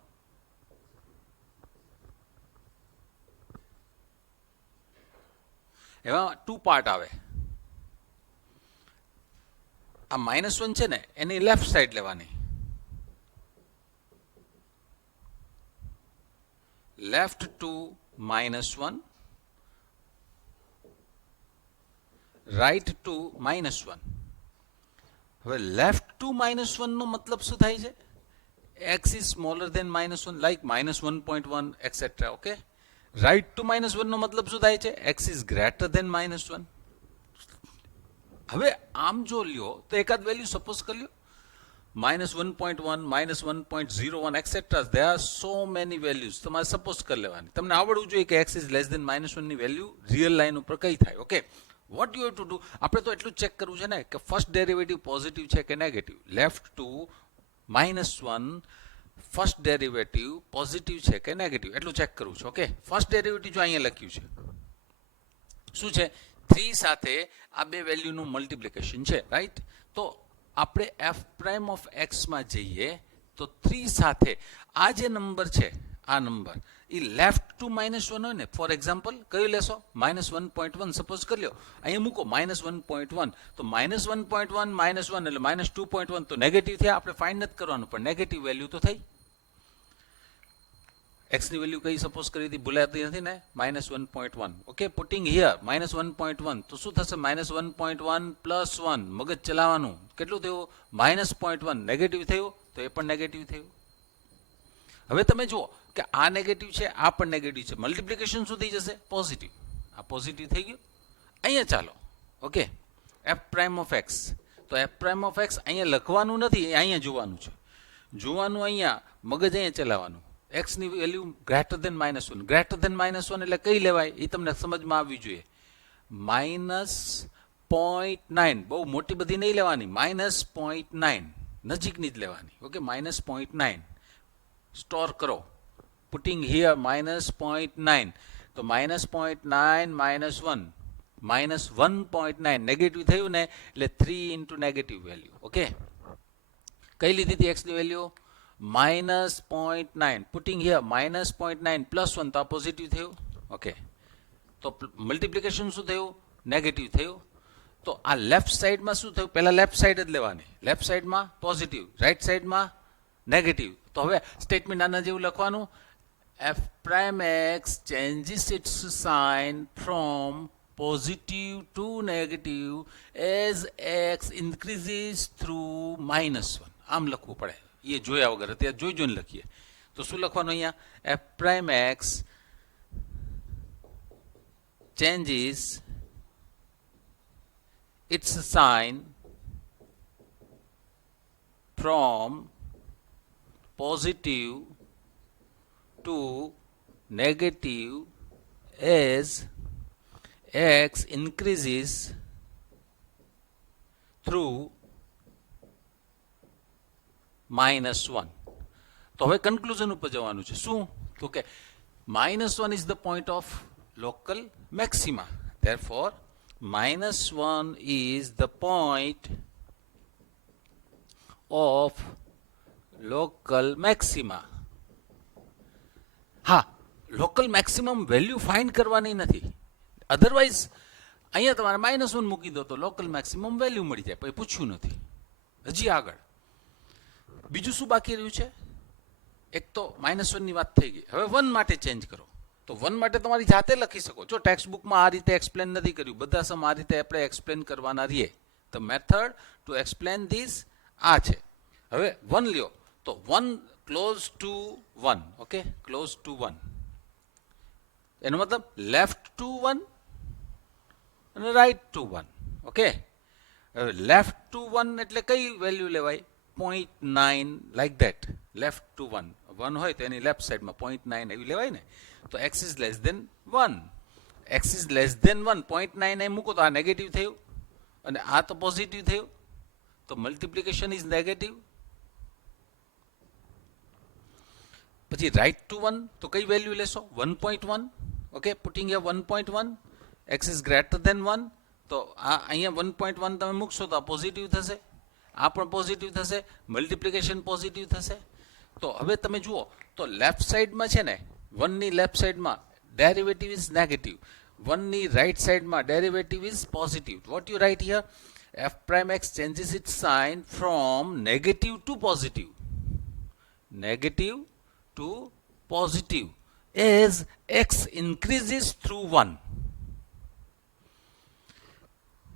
એમાં 2 પાર્ટ આવે. આ -1 છે ને એની લેફ્ટ સાઈડ લેવાની, લેફ્ટ ટુ -1, રાઈટ ટુ -1. હવે લેફ્ટ ટુ -1 નો મતલબ શું થાય છે? x is smaller than -1, like -1.1 etc. Okay, right to -1 નો મતલબ શું થાય છે? x is greater than -1. હવે આમ જો લ્યો તો એકાદ વેલ્યુ સપોઝ કરી લ્યો -1.1 -1.01 et cetera there are so many values તમારે સપોઝ કરી લેવાની તમને આવડવું જોઈએ કે x is less than -1 ની વેલ્યુ રિયલ લાઈન ઉપર કઈ થાય okay what you have to do આપણે તો એટલું ચેક કરવું છે ને કે ફર્સ્ટ ડેરિવેટિવ પોઝિટિવ છે કે negative left to -1 first derivative positive છે કે નેગેટિવ એટલું ચેક કરવું છે ઓકે ફર્સ્ટ ડેરિવેટિવ જો અહીંયા લખ્યું છે શું છે 3 સાથે આ બે વેલ્યુનું મલ્ટિપ્લિકેશન છે રાઈટ તો આપણે f પ્રાઇમ ઓફ x માં જઈએ તો 3 સાથે આ જે નંબર છે આ નંબર એ લેફ્ટ ટુ -1 હોય ને ફોર એક્ઝામ્પલ કયું લેશો -1.1 સપોઝ કરી લો અહીંયા મૂકો -1.1 તો -1.1 -1 એટલે -2.1 તો નેગેટિવ થયા આપણે ફાઇન્ડ નથી કરવાનું પણ નેગેટિવ વેલ્યુ તો થઈ x ની વેલ્યુ કઈ સપોઝ કરી હતી ભૂલાતી નથી ને -1.1 ઓકે પુટિંગ હિયર -1.1 તો શું થશે -1.1 પ્લસ 1 મગજ ચલાવવાનું કેટલું થયું -0.1 નેગેટિવ થયું તો એ પણ નેગેટિવ થયું હવે તમે જુઓ કે આ નેગેટિવ છે આ પણ નેગેટિવ છે મલ્ટિપ્લિકેશન શું થઈ જશે પોઝિટિવ આ પોઝિટિવ થઈ ગયું અહીંયા ચાલો okay f prime of x તો f પ્રાઇમ ઓફ x અહીંયા લખવાનું નથી અહીંયા જોવાનું છે જોવાનું અહીંયા મગજ અહીંયા ચલાવવાનું x ની value greater than -1 greater than -1 એટલે કઈ લેવાય એ તમને સમજમાં આવવી જોઈએ -0.9 બહુ મોટી બધી નહીં લેવાની -0.9 નજીકની જ લેવાની ઓકે -0.9 સ્ટોર કરો પુટિંગ હિયર -0.9 તો -0.9 -1 -1.9 નેગેટિવ થયું ને એટલે 3 ઇન્ટુ નેગેટિવ વેલ્યુ ઓકે કઈ લીધી હતી x ની વેલ્યુ -0.9 પુટિંગ હિયર -0.9 પ્લસ 1 તો આ પોઝિટિવ થયું ઓકે તો મલ્ટિપ્લિકેશન શું થયું નેગેટિવ થયું તો આ લેફ્ટ સાઈડમાં શું થયું પહેલા લેફ્ટ સાઈડ જ લેવાની લેફ્ટ સાઈડમાં પોઝિટિવ રાઈટ સાઈડમાં નેગેટિવ તો હવે સ્ટેટમેન્ટ આના જેવું લખવાનું f prime x changes its sign from positive to negative as x increases through -1 આમ લખવું પડે એ જોયા વગર અત્યારે જોઈને લખીએ તો શું લખવાનું અહીંયા f prime x changes its sign from positive to negative as x increases through -1 તો હવે કન્ક્લુઝન ઉપર જવાનું છે શું તો કે -1 is the point of local maxima therefore -1 is the point of local maxima હા લોકલ મેક્સિમમ વેલ્યુ ફાઇન્ડ કરવાની નથી અધરવાઇઝ અહીંયા તમારે -1 મૂકી દો તો લોકલ મેક્સિમમ વેલ્યુ મળી જાય પછી પૂછ્યું નથી હજી આગળ બીજું શું બાકી રહ્યું છે એક તો -1 ની વાત થઈ ગઈ હવે 1 માટે ચેન્જ કરો તો 1 માટે તમારી જાતે લખી શકો જો ટેક્સ્ટ બુકમાં આ રીતે એક્સપ્લેન નથી કર્યું બધા સમ આ રીતે આપણે એક્સપ્લેન કરવાના રહીએ the method to explain this આ છે હવે 1 લ્યો તો 1 close to 1 okay close to 1 એનો મતલબ લેફ્ટ ટુ 1 અને રાઈટ ટુ 1 ઓકે હવે લેફ્ટ ટુ 1 એટલે કઈ વેલ્યુ લેવાય 0.9 લાઈક ધેટ લેફ્ટ ટુ 1 હોય તો એની લેફ્ટ સાઈડમાં 0.9 એવી લેવાય ને તો x is less than 1 x is less than 1 0.9 એ મૂકો તો આ નેગેટિવ થયું અને આ તો પોઝિટિવ થયું તો મલ્ટિપ્લિકેશન ઇઝ નેગેટિવ પછી રાઈટ ટુ 1 તો કઈ વેલ્યુ લેશો 1.1 okay putting here 1.1 x is greater than 1 તો આ અહીંયા 1.1 તમે મૂકશો તો આ પોઝિટિવ થશે આ પણ પોઝિટિવ થશે મલ્ટિપ્લિકેશન પોઝિટિવ થશે તો હવે તમે જુઓ તો લેફ્ટ સાઈડમાં છે ને 1 ની લેફ્ટ સાઈડમાં ડેરિવેટિવ ઇઝ નેગેટિવ 1 ની રાઈટ સાઈડમાં derivative is positive what you right here f prime x changes its sign from negative to positive negative to positive as x increases through 1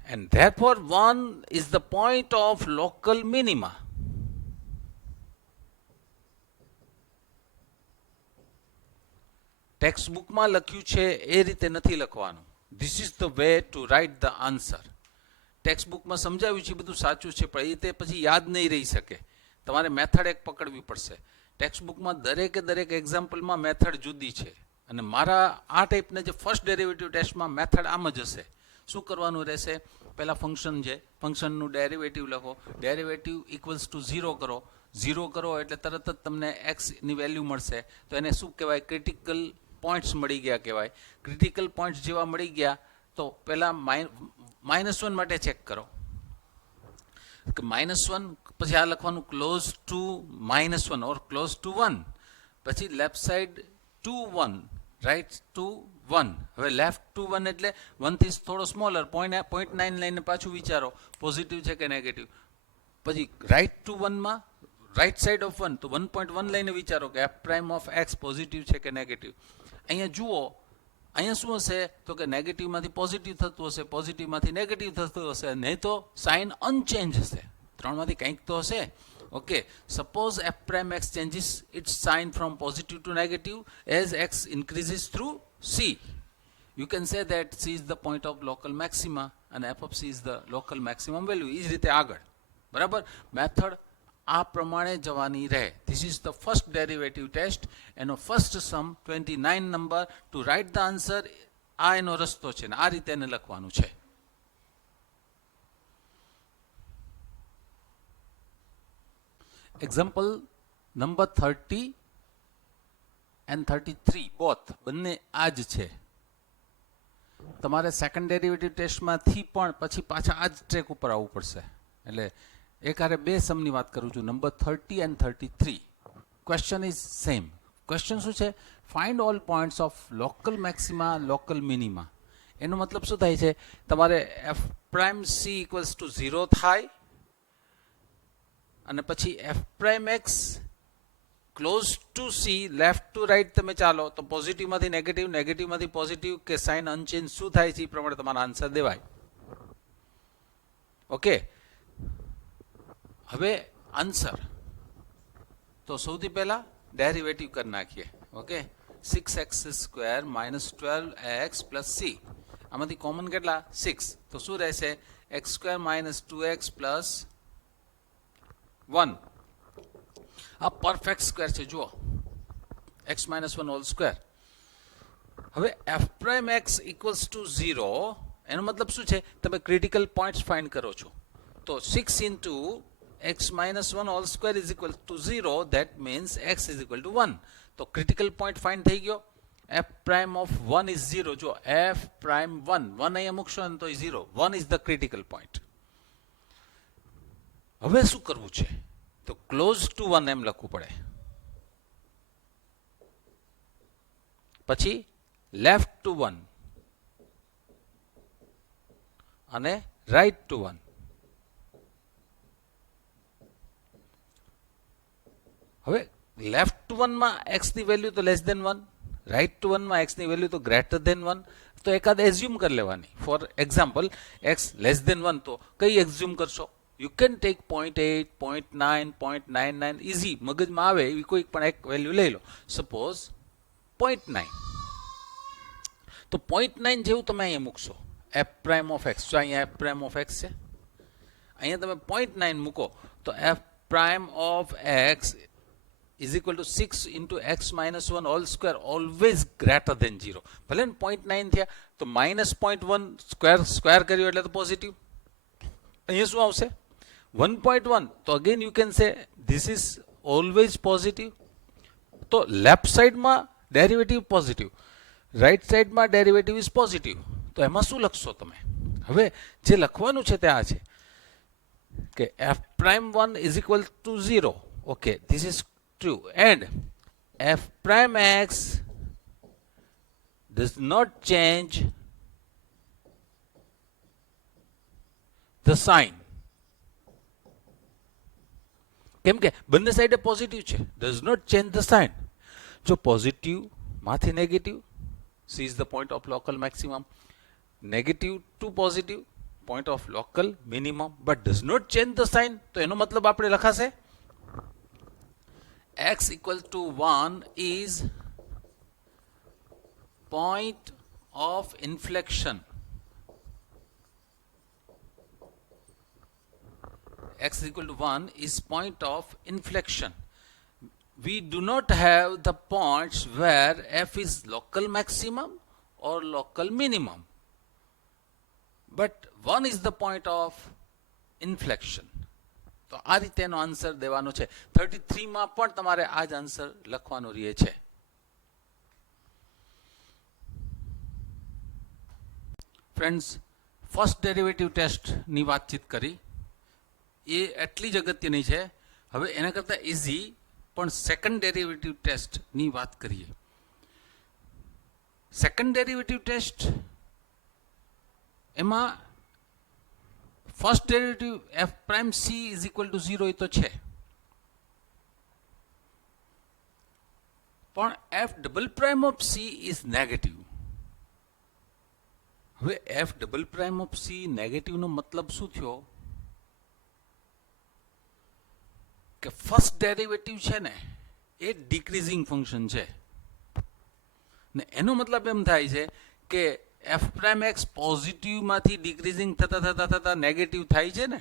and therefore 1 is the point of local minima text બુકમાં લખ્યું છે એ રીતે નથી લખવાનું this is the way to write the answer text બુકમાં સમજાવ્યું છે બધું સાચું છે, પણ એ તે પછી યાદ નહીં રહી શકે. તમારે મેથડ એક પકડવી પડશે. ટેક્સ્ટ બુકમાં દરેક એક્ઝામ્પલમાં મેથડ જુદી છે, અને મારા આ ટાઈપના જે ફર્સ્ટ ડેરિવેટિવ ટેસ્ટમાં મેથડ આમ જ હશે. શું કરવાનું રહેશે? પહેલાં ફંક્શન છે, ફંક્શનનું ડેરિવેટિવ લખો, ડેરિવેટિવ ઇક્વલ્સ ટુ 0 કરો. 0 કરો એટલે તરત જ તમને એક્સની વેલ્યુ મળશે. તો એને શું કહેવાય? ક્રિટિકલ પોઈન્ટ્સ મળી ગયા કહેવાય. ક્રિટિકલ પોઈન્ટ્સ જેવા મળી ગયા તો પહેલાં -1 માટે ચેક કરો કે -1, પછી આ લખવાનું close to -1 or close to 1, પછી left side to 1, right to 1. હવે લેફ્ટ ટુ 1 એટલે 1 થી થોડો સ્મોલર, 0.9 લઈને પાછું વિચારો પોઝિટિવ છે કે નેગેટિવ. પછી રાઈટ ટુ 1માં રાઈટ સાઈડ ઓફ 1 તો 1.1 લઈને વિચારો કે f prime of x positive છે કે નેગેટિવ. અહીંયા જુઓ, અહીંયા શું હશે તો કે નેગેટિવમાંથી પોઝિટિવ થતું હશે, પોઝિટિવમાંથી નેગેટિવ થતું હશે, નહીં તો સાઇન અનચેન્જ હશે. ત્રણમાંથી કંઈક તો હશે. Okay, suppose f prime x changes its sign from positive to negative as x increases through c. You can say that C is the point of local maxima and f of C is the local maximum value. એ જ રીતે આગળ, બરાબર. મેથડ આ પ્રમાણે જવાની રહે. This is the first derivative test. એનો first sum 29 number. To write the answer આ એનો રસ્તો છે ને આ રીતે એને લખવાનું છે. એક્ઝામ્પલ નંબર 30 એન્ડ 33 બોથ બંને આ જ છે. તમારે સેકન્ડ ડેરિવેટિવ ટેસ્ટમાંથી પણ પછી પાછા આ જ ટ્રેક ઉપર આવવું પડશે. એટલે એક હારે બે સમની વાત કરું છું, number 30 and 33. Question is same. Question શું છે? Find all points of local maxima, local minima. એનો મતલબ શું થાય છે? તમારે F prime C equals to 0 થાય, અને પછી F prime X close to C, left to right તમે ચાલો તો પોઝિટિવમાંથી નેગેટિવ, નેગેટિવમાંથી પોઝિટિવ કે સાઇન અનચેન્જ શું થાય છે એ પ્રમાણે તમારા આન્સર દેવાય. ઓકે, હવે આન્સર તો સૌથી પહેલા ડેરિવેટિવ કરી નાખીએ. Okay, 6x² - 12x + c. આમાંથી કોમન કેટલા? 6. તો શું રહેશે? x² - 2x + 1. આ પરફેક્ટ સ્ક્વેર છે. જુઓ, x - 1 હોલ સ્ક્વેર. હવે F prime x equals to 0 એનો મતલબ શું છે? તમે ક્રિટિકલ પોઈન્ટ્સ ફાઇન્ડ કરો છો. તો 6 into x - 1 whole square is equal to 0. That means x is equal to 1. તો ક્રિટિકલ પોઈન્ટ ફાઇન્ડ થઈ ગયો. F prime of 1 is 0. જો એફ પ્રાઇમ 1 અહીંયા મૂકશો ને તો 0. 1 ઇઝ ધ ક્રિટિકલ પોઈન્ટ. હવે શું કરવું છે? તો ક્લોઝ ટુ 1 એમ લખવું પડે. પછી લેફ્ટ ટુ 1 અને રાઈટ ટુ 1. હવે લેફ્ટ ટુ 1 માં x ની વેલ્યુ તો લેસ ધેન 1, રાઈટ ટુ 1 માં x ની વેલ્યુ તો ગ્રેટર ધેન 1. તો એકાદ એઝ્યુમ કરી લેવાની. For example x less than 1 તો કઈ એઝ્યુમ કરશો? યુ કેન ટેક 0.8, 0.9, 0.99 ઇઝી, મગજમાં આવે એવી કોઈ પણ એક વેલ્યુ લઈ લો. સપોઝ 0.9. તો 0.9 જેવું તમે અહીંયા મૂકશો. એફ પ્રાઇમ ઓફ એક્સ, જો અહીંયા એફ પ્રાઇમ ઓફ એક્સ છે, અહીંયા તમે 0.9 મૂકો તો F prime of x is equal to 6 into x - 1 whole square, always greater than 0. ભલે ને 0.9 થયા તો -0.1 સ્ક્વેર કર્યો એટલે તો પોઝિટિવ. અહીંયા શું આવશે? 1.1. તો again you can say this is always positive. તો લેફ્ટ સાઈડમાં ડેરિવેટિવ પોઝિટિવ, રાઈટ સાઈડમાં ડેરિવેટિવ ઇઝ પોઝિટિવ. તો એમાં શું લખશો તમે? હવે જે લખવાનું છે તે આ છે કે f prime 1 is equal to 0. Okay, this is true. And f prime x does not change the sign. કેમ કે બંને સાઈડે પોઝિટિવ છે. Does not change the sign. જો પોઝિટિવ માંથી negative, C is the point of local maximum. Negative to positive, point of local minimum. But does not change the sign. તો એનો મતલબ આપણે લખાશે x equal to 1 is point of inflection. x is equal to 1 is point of inflection. We do not have the points where f is local maximum or local minimum, but 1 is the point of inflection. તો આ રીતે એનો આન્સર દેવાનો છે. 33 માં પણ તમારે આ જ આન્સર લખવાનો રહે છે. ફ્રેન્ડ્સ, ફર્સ્ટ ડેરિવેટિવ ટેસ્ટની વાતચીત કરી, એ એટલી જ અગત્યની છે. હવે એના કરતાં ઇઝી પણ સેકન્ડ ડેરિવેટિવ ટેસ્ટની વાત કરીએ. સેકન્ડ ડેરિવેટિવ ટેસ્ટ એમાં first derivative F prime c is equal to 0 એ તો છે, પણ f double prime of c is negative. હવે f double prime of c નેગેટિવનો મતલબ શું થયો કે ફર્સ્ટ ડેરિવેટિવ છે ને એ ડિક્રીઝિંગ ફંક્શન છે, ને એનો મતલબ એમ થાય છે કે એફ પ્રાઇમ એક્સ પોઝિટિવમાંથી ડિક્રીઝિંગ થતા થતા થતા નેગેટિવ થાય છે ને.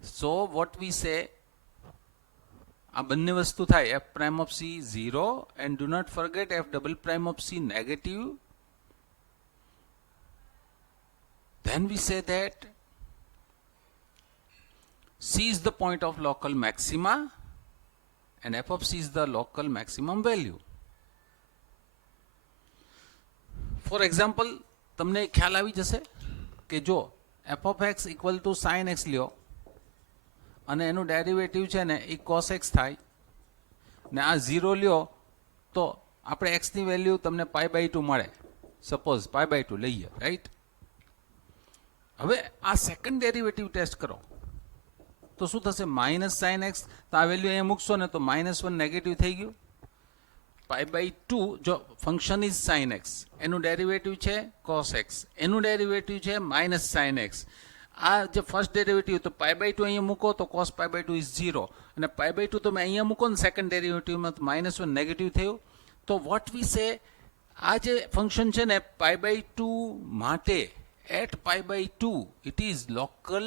સો વોટ વી સે, આ બંને વસ્તુ થાય. F prime of C 0 and do not forget F double prime of C negative. Then we say that C is the point of local maxima and f of C is the local maximum value. For example, તમને ખ્યાલ આવી જશે કે જો f of x equal to sin x લ્યો અને એનું ડેરિવેટિવ છે ને એ cos x થાય ને આ 0 લ્યો તો આપણે x ની વેલ્યુ તમને π/2 મળે. સપોઝ π/2 લઈએ, રાઈટ? હવે આ સેકન્ડ ડેરિવેટિવ ટેસ્ટ કરો તો શું થશે? માઇનસ સાઇન એક્સ, તો આ વેલ્યુ અહીંયા મૂકશો ને તો -1 નેગેટિવ થઈ ગયું. π/2 જો ફંક્શન ઇઝ સાઇન એક્સ, એનું ડેરિવેટિવ છે cos x, એનું ડેરિવેટિવ છે માઇનસ સાઇન એક્સ. આ જે ફર્સ્ટ ડેરિવેટિવ તો π/2 અહીંયા મૂકો તો cos π/2 ઇઝ 0, અને π/2 તમે અહીંયા મૂકો ને સેકન્ડ ડેરિવેટિવમાં તો -1 નેગેટિવ થયું. તો વોટ વી સે, આ જે ફંક્શન છે ને π/2 માટે at π/2 it is local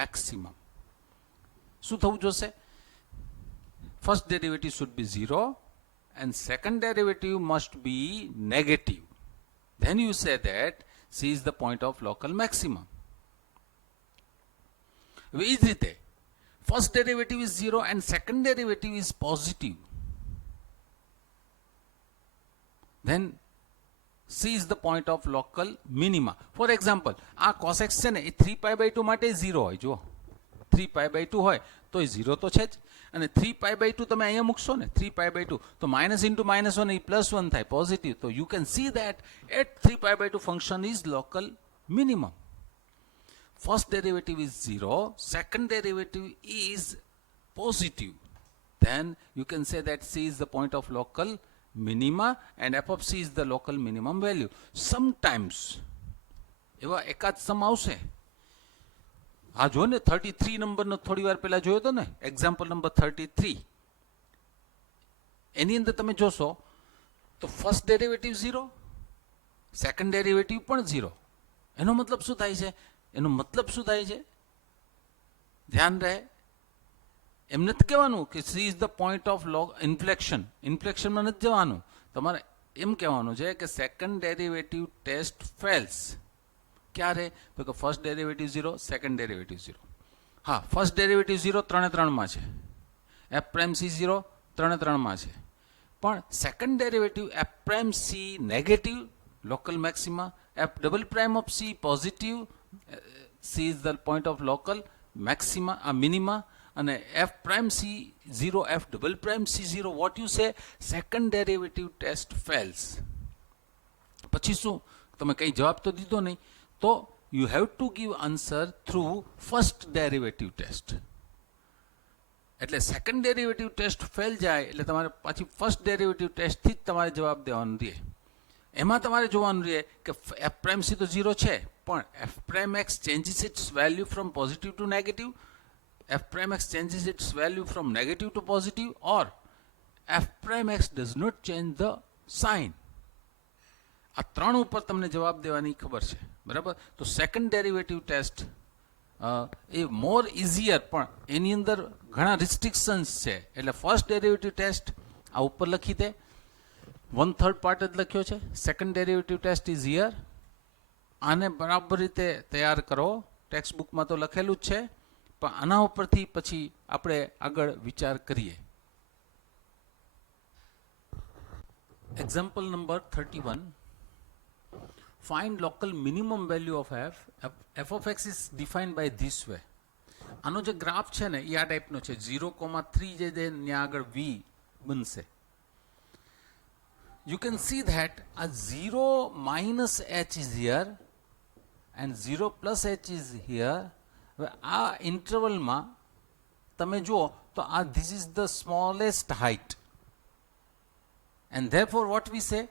maximum. શું થવું જોશે? First derivative should be 0 and second derivative must be negative. Then you say that C is the point of local maximum. એ જ રીતે first derivative is 0 and second derivative is positive. Then C is the point of local minima. For example, આ cos x છે ને એ 3π/2 માટે 0 હોય. જો 3π/2 હોય તો એ 0 તો છે જ, અને 3π/2 તમે અહીંયા મૂકશો ને 3π/2 તો માઇનસ ઇન્ટુ -1 એ +1 થાય પોઝિટિવ. તો you can see that at 3π/2 function is local minimum. First derivative is 0, second derivative is positive. Then you can say that C is the point of local minima and f of C is the local minimum value. Sometimes એવા એકાદ સમ આવશે. હા જો ને 33 નંબરનો થોડી વાર પહેલા જોયો હતો ને, એક્ઝામ્પલ નંબર 33, એની અંદર તમે જોશો તો ફર્સ્ટ ડેરિવેટિવ 0, સેકન્ડ ડેરિવેટિવ પણ 0. એનો મતલબ શું થાય છે? એનો મતલબ શું થાય છે? ધ્યાન રહે, એમ નથી કહેવાનું કે c is the point of inflection. ઇન્ફ્લેક્શનમાં નથી જવાનું. તમારે એમ કહેવાનું છે કે સેકન્ડ ડેરિવેટિવ ટેસ્ટ ફેલ્સ. ક્યારે? તો કે ફર્સ્ટ ડેરિવેટિવ 0, સેકન્ડ ડેરિવેટિવ 0. હા, ફર્સ્ટ ડેરિવેટિવ 0 3 છે, એફ પ્રાઇમ સી 0 3 છે, પણ second derivative F prime C negative local maxima, F double prime of C positive, C is the point of local maxima આ મિનિમા, અને F prime C 0, F double prime C 0. What you say? Second derivative test fails. પછી શું? તમે કંઈ જવાબ તો દીધો નહીં, તો you have to give answer through first derivative test. એટલે સેકન્ડ ડેરિવેટિવ ટેસ્ટ ફેલ જાય એટલે તમારે પાછી ફર્સ્ટ ડેરિવેટિવ ટેસ્ટથી જ તમારે જવાબ દેવાનું રહે. એમાં તમારે જોવાનું રહે કે એફ પ્રાઇમ સી તો 0 છે, પણ F prime x changes its value from positive to negative, f prime x changes its value from negative to positive, or f prime x does not change the sign. આ ત્રણ ઉપર તમને જવાબ દેવાની ખબર છે, બરાબર? તો સેકન્ડ ડેરિવેટિવ ટેસ્ટ એ મોર ઇઝીયર, પણ એની અંદર ઘણા રિસ્ટ્રિક્શન્સ છે. એટલે ફર્સ્ટ ડેરિવેટિવ ટેસ્ટ આ ઉપર લખી દે, 1/3 પાર્ટ જ લખ્યો છે. Second derivative test is here. આને બરાબર રીતે તૈયાર કરો. ટેક્સ્ટ બુકમાં તો લખેલું જ છે, પણ આના ઉપરથી પછી આપણે આગળ વિચાર કરીએ. Example number 31. Find local minimum value of f. f of x is defined by this way. આનો જે ગ્રાફ છે ને એ આ ટાઈપનો છે. 0,3 જે છે ત્યાં આગળ v બનશે. You can see that a 0 minus h is here and 0 plus h is here. હવે આ ઇન્ટરવલમાં તમે જુઓ તો આ this is the smallest height, and therefore what we say,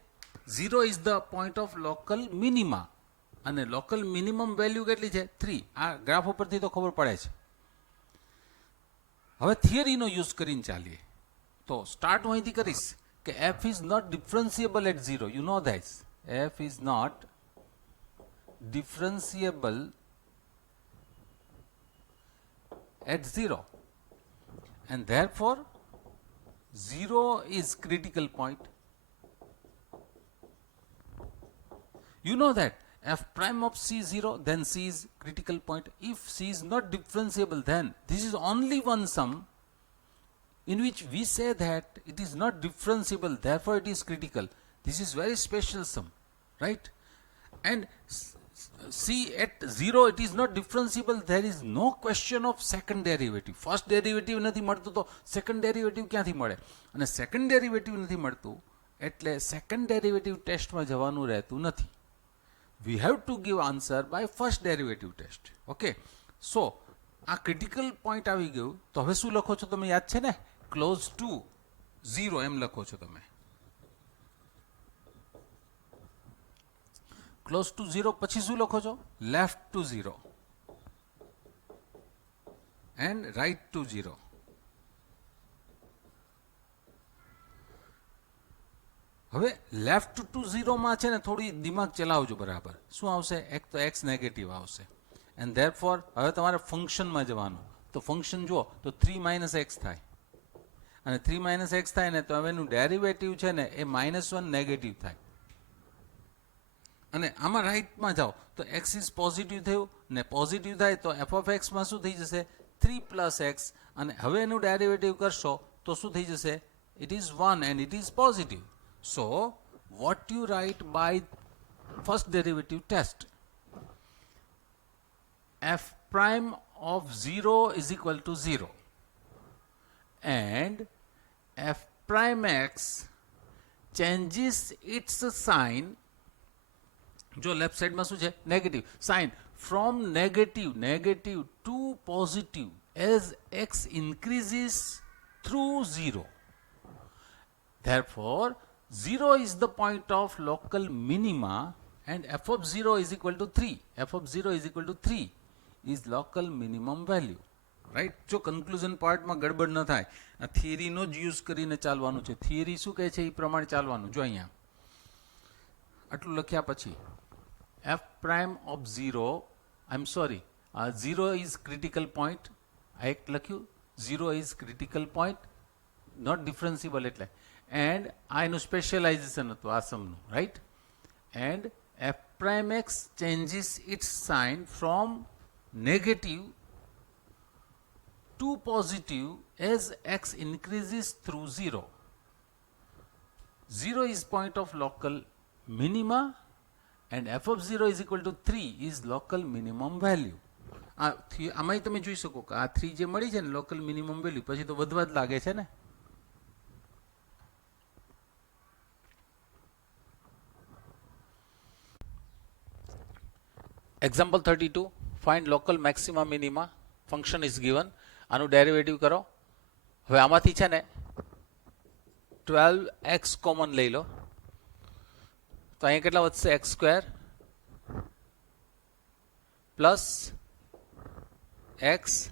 0 is the point of local minima, અને local minimum value કેટલી છે 3. આ ગ્રાફ ઉપરથી તો ખબર પડે છે. હવે થિયરીનો યુઝ કરીને ચાલીએ. તો સ્ટાર્ટ હું અહીંથી કરીશ કે f is not differentiable at 0. You know that f is not differentiable at 0, and therefore 0 is critical point. You know that f prime of c is 0, then c is critical point. If c is not differentiable, then this is only one sum in which we say that it is not differentiable, therefore it is critical. This is very special sum, right? And c at 0 it is not differentiable, there is no question of second derivative. First derivative નથી મળતું તો second derivative ક્યાંથી મળે? અને second derivative નથી મળતું એટલે second derivative ટેસ્ટમાં જવાનું રહેતું નથી. We have to give answer by first derivative test. Okay, so આ critical point આવી ગયું તો હવે શું લખો છો તમે યાદ છે ને? close to 0 એમ લખો છો તમે. close to 0 પછી શું લખો છો? left to 0 and right to 0. હવે લેફ્ટ ટુ 0 માં છે ને થોડી દિમાગ ચલાવજો બરાબર. શું આવશે? એક તો x નેગેટિવ આવશે, એન્ડ ધેરફોર હવે તમારે ફંક્શનમાં જવાનું. તો ફંક્શન જુઓ તો 3 - x થાય, અને 3 - x થાય ને તો હવે એનું ડેરિવેટિવ છે ને એ -1 નેગેટિવ થાય. અને આમાં રાઈટમાં જાઓ તો x ઇઝ પોઝિટિવ થયું ને પોઝિટિવ થાય તો f of x માં શું થઈ જશે? 3 + x, અને હવે એનું ડેરિવેટિવ કરશો તો શું થઈ જશે? It is 1 and it is positive. So what you write by first derivative test? f prime of 0 is equal to 0, and f prime x changes its sign. જો લેફ્ટ સાઈડમાં શું છે? Negative sign. From negative to positive as x increases through 0. Therefore 0 is the point of local minima, and f of 0 is equal to 3. f of 0 is equal to 3 is local minimum value, right? જો કન્ક્લુઝન પાર્ટમાં ગડબડ ન થાય, આ થિયરીનો જ યુઝ કરીને ચાલવાનું છે. થિયરી શું કહે છે એ પ્રમાણે ચાલવાનું. જો અહીંયા આટલું લખ્યા પછી f prime of 0, I'm sorry, 0 is critical point. આ એક લખ્યું 0 is critical point, not differentiable એટલે, and આ એનું સ્પેશિયલાઇઝેશન હતું આ સમનું, right? And f prime x changes its sign from negative to positive as x increases through 0. 0 is point of local minima, and f of 0 is equal to 3 is local minimum value. આમાં તમે જોઈ શકો કે આ 3 જે મળી છે ને લોકલ મિનિમમ વેલ્યુ, પછી તો વધવા જ લાગે છે ને. Example 32. Find local maxima minima. Function is given. આનું ડેરિવેટિવ કરો. હવે આમાંથી છે ને 12x કોમન લઈ લો તો અહીંયા કેટલા વધશે? x² પ્લસ x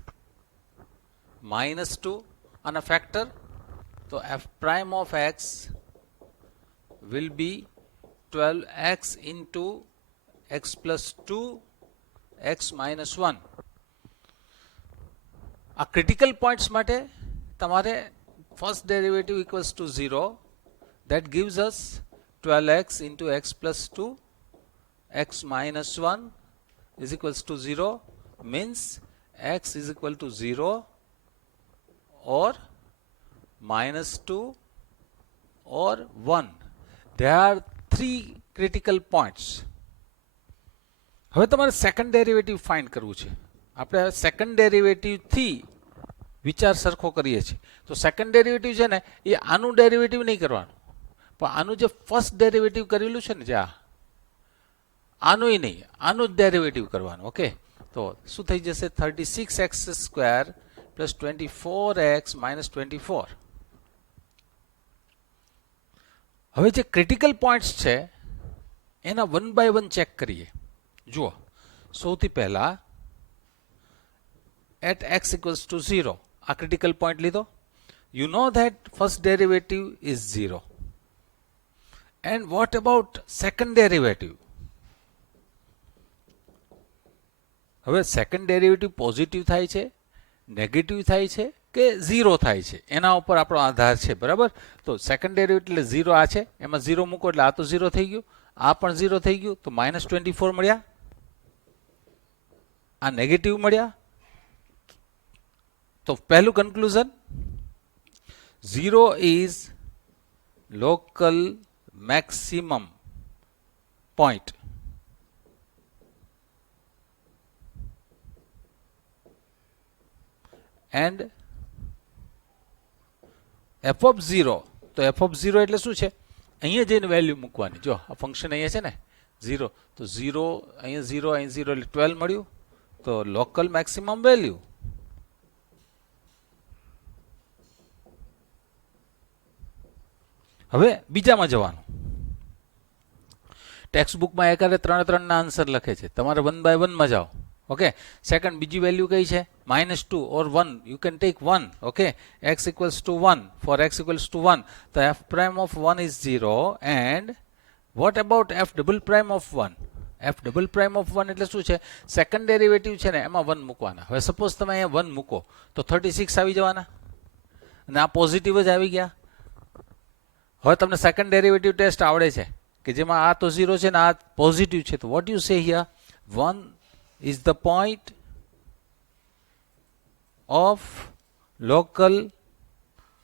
-2 અને ફેક્ટર, તો f prime of x will be 12x into x plus 2 x minus 1. આ ક્રિટિકલ પોઈન્ટ્સ માટે તમારે first derivative equals to 0, that gives us 12x into x plus 2 x minus 1 is equals to 0, means x is equal to 0 or minus 2 or 1. There are three critical points. હવે તમારે સેકન્ડ ડેરિવેટિવ ફાઇન્ડ કરવું છે. આપણે સેકન્ડ ડેરિવેટિવથી વિચાર સરખો કરીએ છીએ. તો સેકન્ડ ડેરિવેટિવ છે ને એ આનું ડેરિવેટિવ નહીં કરવાનું, પણ આનું જે ફર્સ્ટ ડેરિવેટિવ કરેલું છે ને જે આનું નહીં, આનું જ ડેરિવેટિવ કરવાનું. ઓકે, તો શું થઈ જશે? 36x² plus 24x minus 24. હવે જે ક્રિટિકલ પોઈન્ટ્સ છે એના 1 by 1 ચેક કરીએ. જુઓ, સૌથી પહેલા at x equals to 0 આ ક્રિટિકલ પોઈન્ટ લીધો. You know that first derivative is 0. And what about second derivative? હવે સેકન્ડ ડેરિવેટિવ પોઝિટિવ થાય છે, નેગેટિવ થાય છે કે 0 થાય છે એના ઉપર આપણો આધાર છે. બરાબર, તો સેકન્ડ ડેરિવેટિવ એટલે 0 આ છે, એમાં 0 મૂકો એટલે આ તો 0 થઈ ગયું, આ પણ 0 થઈ ગયું, તો -24 મળ્યા. આ નેગેટિવ મળ્યા. તો પહેલું conclusion, 0 is local maximum point. And f of 0, તો f of 0 એટલે શું છે? અહીંયા જઈને વેલ્યુ મૂકવાની. જો આ ફંક્શન અહીંયા છે ને 0, તો 0 અહીંયા 0 અહીં 0 એટલે 12 મળ્યું, તો લોકલ મેક્સિમમ વેલ્યુ. હવે બીજામાં જવાનું. ટેક્સ્ટ બુકમાં એકારે 3 ના આન્સર લખે છે, તમારે 1 by 1 માં જાઓ. ઓકે, સેકન્ડ બીજી વેલ્યુ કઈ છે? -2 or 1. You can take 1. Okay, x equals to 1. For x equals to 1, the f prime of 1 is 0. And what about f double prime of 1? f double prime of 1 એટલે શું છે? સેકન્ડ ડેરિવેટિવ છે ને એમાં 1 મૂકવાના. હવે સપોઝ તમે અહીંયા 1 મૂકો તો 36 આવી જવાના, અને આ પોઝિટિવ જ આવી ગયા. હવે તમને સેકન્ડ ડેરિવેટિવ ટેસ્ટ આવડે છે કે જેમાં આ તો 0 છે ને આ પોઝિટિવ છે. તો વોટ યુ સે here? 1 is the point of local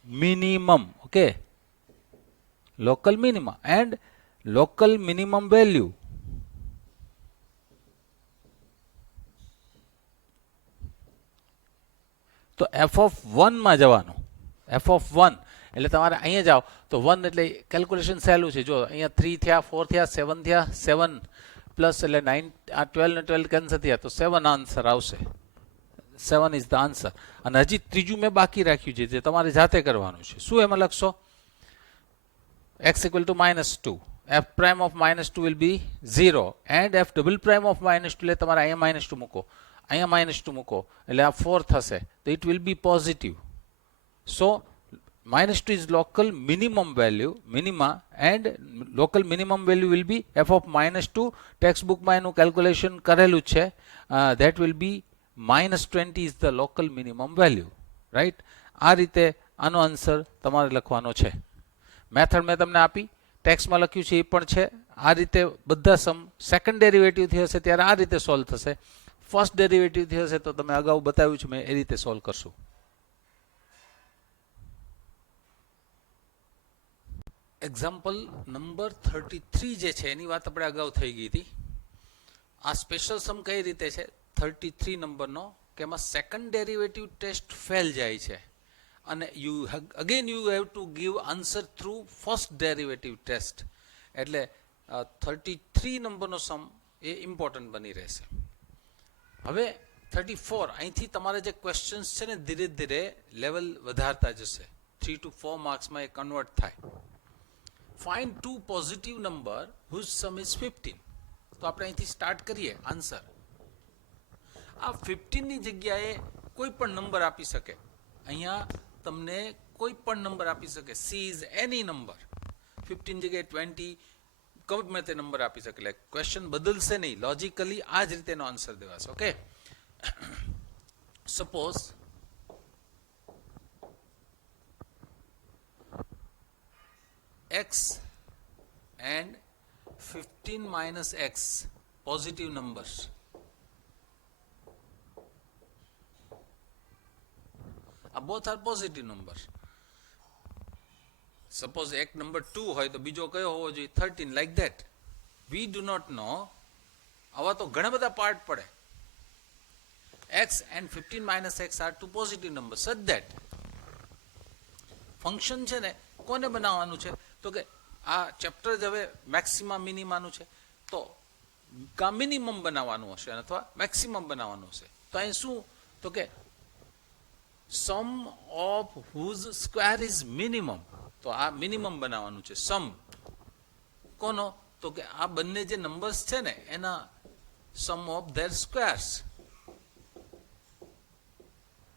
minimum. Okay, local minimum and local minimum value. તો f of 1 માં જવાનું. f of 1 એટલે તમારે અહીંયા જાઓ તો 1 એટલે કેલ્ક્યુલેશન સહેલું છે. જો અહીંયા 3 થયા, 4 થયા, 7 થયા, 7 પ્લસ એટલે 9, આ 12 ને 12 કેન્સલ થયા, તો 7 આન્સર આવશે. 7 ઇઝ ધ આન્સર. અને હજી ત્રીજું મેં બાકી રાખ્યું છે જે તમારે જાતે કરવાનું છે. શું એમાં લખશો? x equal to -2, f prime of -2 will be 0 and f double prime of -2 એટલે તમારે અહીંયા -2 મૂકો, અહીંયા -2 મૂકો એટલે આ 4 થશે, તો it will be positive. So -2 is local minimum value, minima, and local minimum value will be f of -2. Textbook માં એનું કેલ્ક્યુલેશન કરેલું છે. That will be -20 is the local minimum value. Right? આ રીતે આનો આન્સર તમારે લખવાનો છે. મેથડ મેં તમને આપી, ટેક્સ્ટમાં લખ્યું છે એ પણ છે. આ રીતે બધા સમ સેકન્ડ ડેરિવેટિવથી હશે ત્યારે આ રીતે સોલ્વ થશે. ફર્સ્ટ ડેરિવેટિવથી હશે તો તમે અગાઉ બતાવ્યું છે મેં એ રીતે સોલ્વ કરશું. એક્ઝામ્પલ નંબર 33 જે છે એની વાત આપણે અગાઉ થઈ ગઈ હતી. આ સ્પેશિયલ સમ કઈ રીતે છે 33 નંબરનો કે એમાં સેકન્ડ ડેરિવેટિવ ટેસ્ટ ફેલ જાય છે અને you have to give answer through first derivative test. એટલે 33 નંબરનો સમ એ ઇમ્પોર્ટન્ટ બની રહેશે. હવે 34 અહીંથી તમારે જે ક્વેશ્ચન્સ છે ને ધીરે ધીરે લેવલ વધારતા જશે. 3 to 4 માર્ક્સમાં એ કન્વર્ટ થાય. Find two positive number whose sum is 15. તો આપણે અહીંથી સ્ટાર્ટ કરીએ આન્સર. આ 15 ની જગ્યાએ કોઈ પણ નંબર આપી શકે. અહીંયા તમને કોઈ પણ નંબર આપી શકે. C is any number. 15 જગ્યાએ 20 ગમે તે નંબર આપી શકે. એટલે ક્વેશ્ચન બદલશે નહીં, લોજિકલી આ જ રીતેનો આન્સર દેવાશે. Okay, suppose x and 15 minus x positive numbers. Both are positive numbers. Suppose એક number 2 હોય તો બીજો કયો હોવો જોઈએ 13 like that. We do not know. આવા તો ઘણા બધા પાર્ટ પડે. x and 15 minus x are two positive numbers such that function છે ને કોને બનાવવાનું છે તો કે આ ચેપ્ટર જ હવે મેક્સિમમ મિનિમાનું છે તો કા મિનિમમ બનાવવાનું હશે અથવા મેક્સિમમ બનાવવાનું હશે તો અહીં શું તો કે sum of whose square is minimum તો આ મિનિમમ બનાવવાનું છે સમ કોનો તો કે આ બંને જે નંબર્સ છે ને એના સમ ઓફ ધેર સ્ક્વેર્સ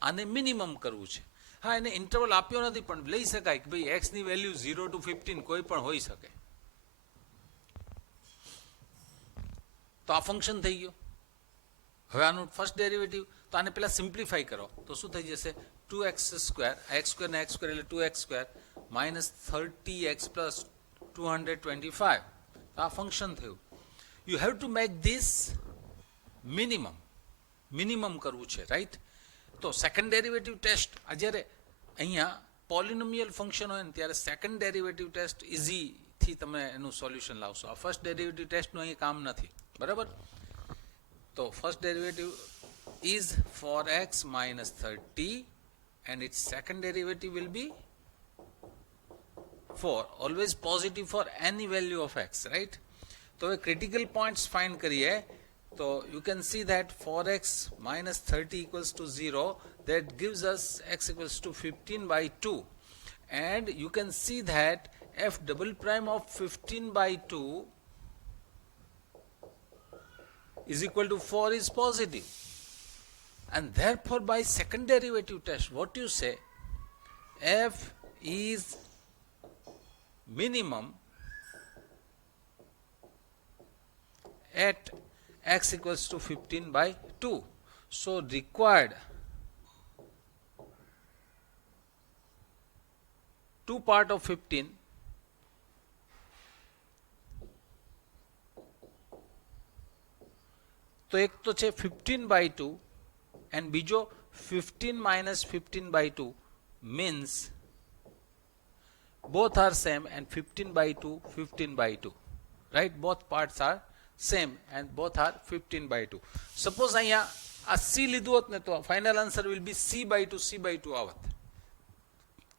આને મિનિમમ કરવું છે હા એને ઇન્ટરવલ આપ્યો નથી પણ લઈ શકાય કે ભાઈ x ની વેલ્યુ 0 to 15 કોઈ પણ હોઈ શકે તો આ ફંક્શન થઈ ગયું હવે આનું ફર્સ્ટ ડેરિવેટિવ તો આને પહેલા સિમ્પ્લિફાઈ કરો તો શું થઈ જશે 2x સ્ક્વેર x સ્ક્વેર ને x સ્ક્વેર એટલે 2x square minus 30x plus 225 તો આ ફંક્શન થયું you have to make this minimum કરવું છે રાઈટ તો સેકન્ડ ડેરિવેટિવ ટેસ્ટ જ્યારે અહીંયા પોલિનોમિયલ ફંક્શન હોય ને ત્યારે સેકન્ડ ડેરિવેટિવ ટેસ્ટ ઇઝીથી તમે એનું સોલ્યુશન લાવશો આ ફર્સ્ટ ડેરિવેટિવ ટેસ્ટનું અહીં કામ નથી બરાબર તો first derivative is 4x minus 30 and its second derivative will be 4 always positive for any value of x right so a critical points find kariye so you can see that 4x minus 30 equals to 0 that gives us x equals to 15 by 2 and you can see that f double prime of 15 by 2 is equal to 4 is positive and therefore by second derivative test what you say f is minimum at x equals to 15 by 2 so required two part of 15 તો એક તો છે 15 by 2 and બીજો 15 minus 15 by 2 means both are same and 15 by 2 15 by 2 right both parts are same and both are 15 by 2 suppose અહીંયા આ c લીધું હોત ને તો final answer will be c by 2 c by 2 આવત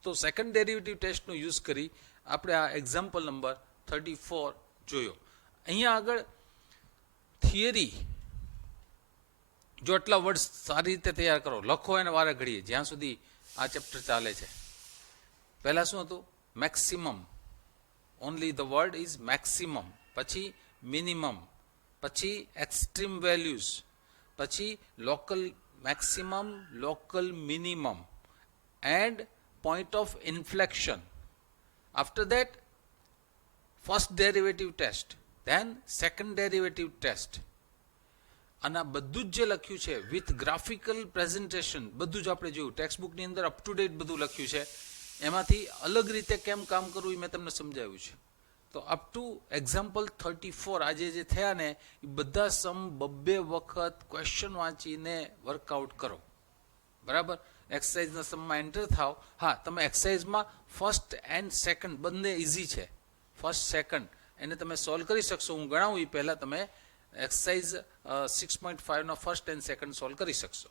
તો સેકન્ડ ડેરિવેટિવ ટેસ્ટનો યુઝ કરી આપણે આ એક્ઝામ્પલ નંબર 34 જોયો અહીંયા આગળ થિયરી જો આટલા વર્ડ સારી રીતે તૈયાર કરો લખો એને વારે ઘડીએ જ્યાં સુધી આ ચેપ્ટર ચાલે છે પહેલા શું હતું maximum only the word is maximum પછી મિનિમમ પછી એક્સ્ટ્રીમ વેલ્યુઝ પછી local maximum local minimum and point of inflection after that first derivative test then second derivative test અને બધું જ જે લખ્યું છે વિથ ગ્રાફિકલ પ્રેઝન્ટેશન બધું જ આપણે જોયું ટેક્સ્ટ બુકની અંદર અપ ટુ ડેટ બધું લખ્યું છે એમાંથી અલગ રીતે કેમ કામ કરવું એ મેં તમને સમજાવ્યું છે તો અપ ટુ એક્ઝામ્પલ 34 આજે જે થયા ને એ બધા સમ બબ્બે વખત ક્વેશ્ચન વાંચીને વર્કઆઉટ કરો બરાબર એક્સરસાઇઝના સમમાં એન્ટર થાવ હા તમે એક્સરસાઇઝમાં ફર્સ્ટ એન્ડ સેકન્ડ બંને ઇઝી છે ફર્સ્ટ સેકન્ડ એને તમે સોલ્વ કરી શકશો હું ગણાવું એ પહેલાં તમે એક્સરસાઇઝ 6.5 નો ફર્સ્ટ એન્ડ સેકન્ડ સોલ્વ કરી શકશો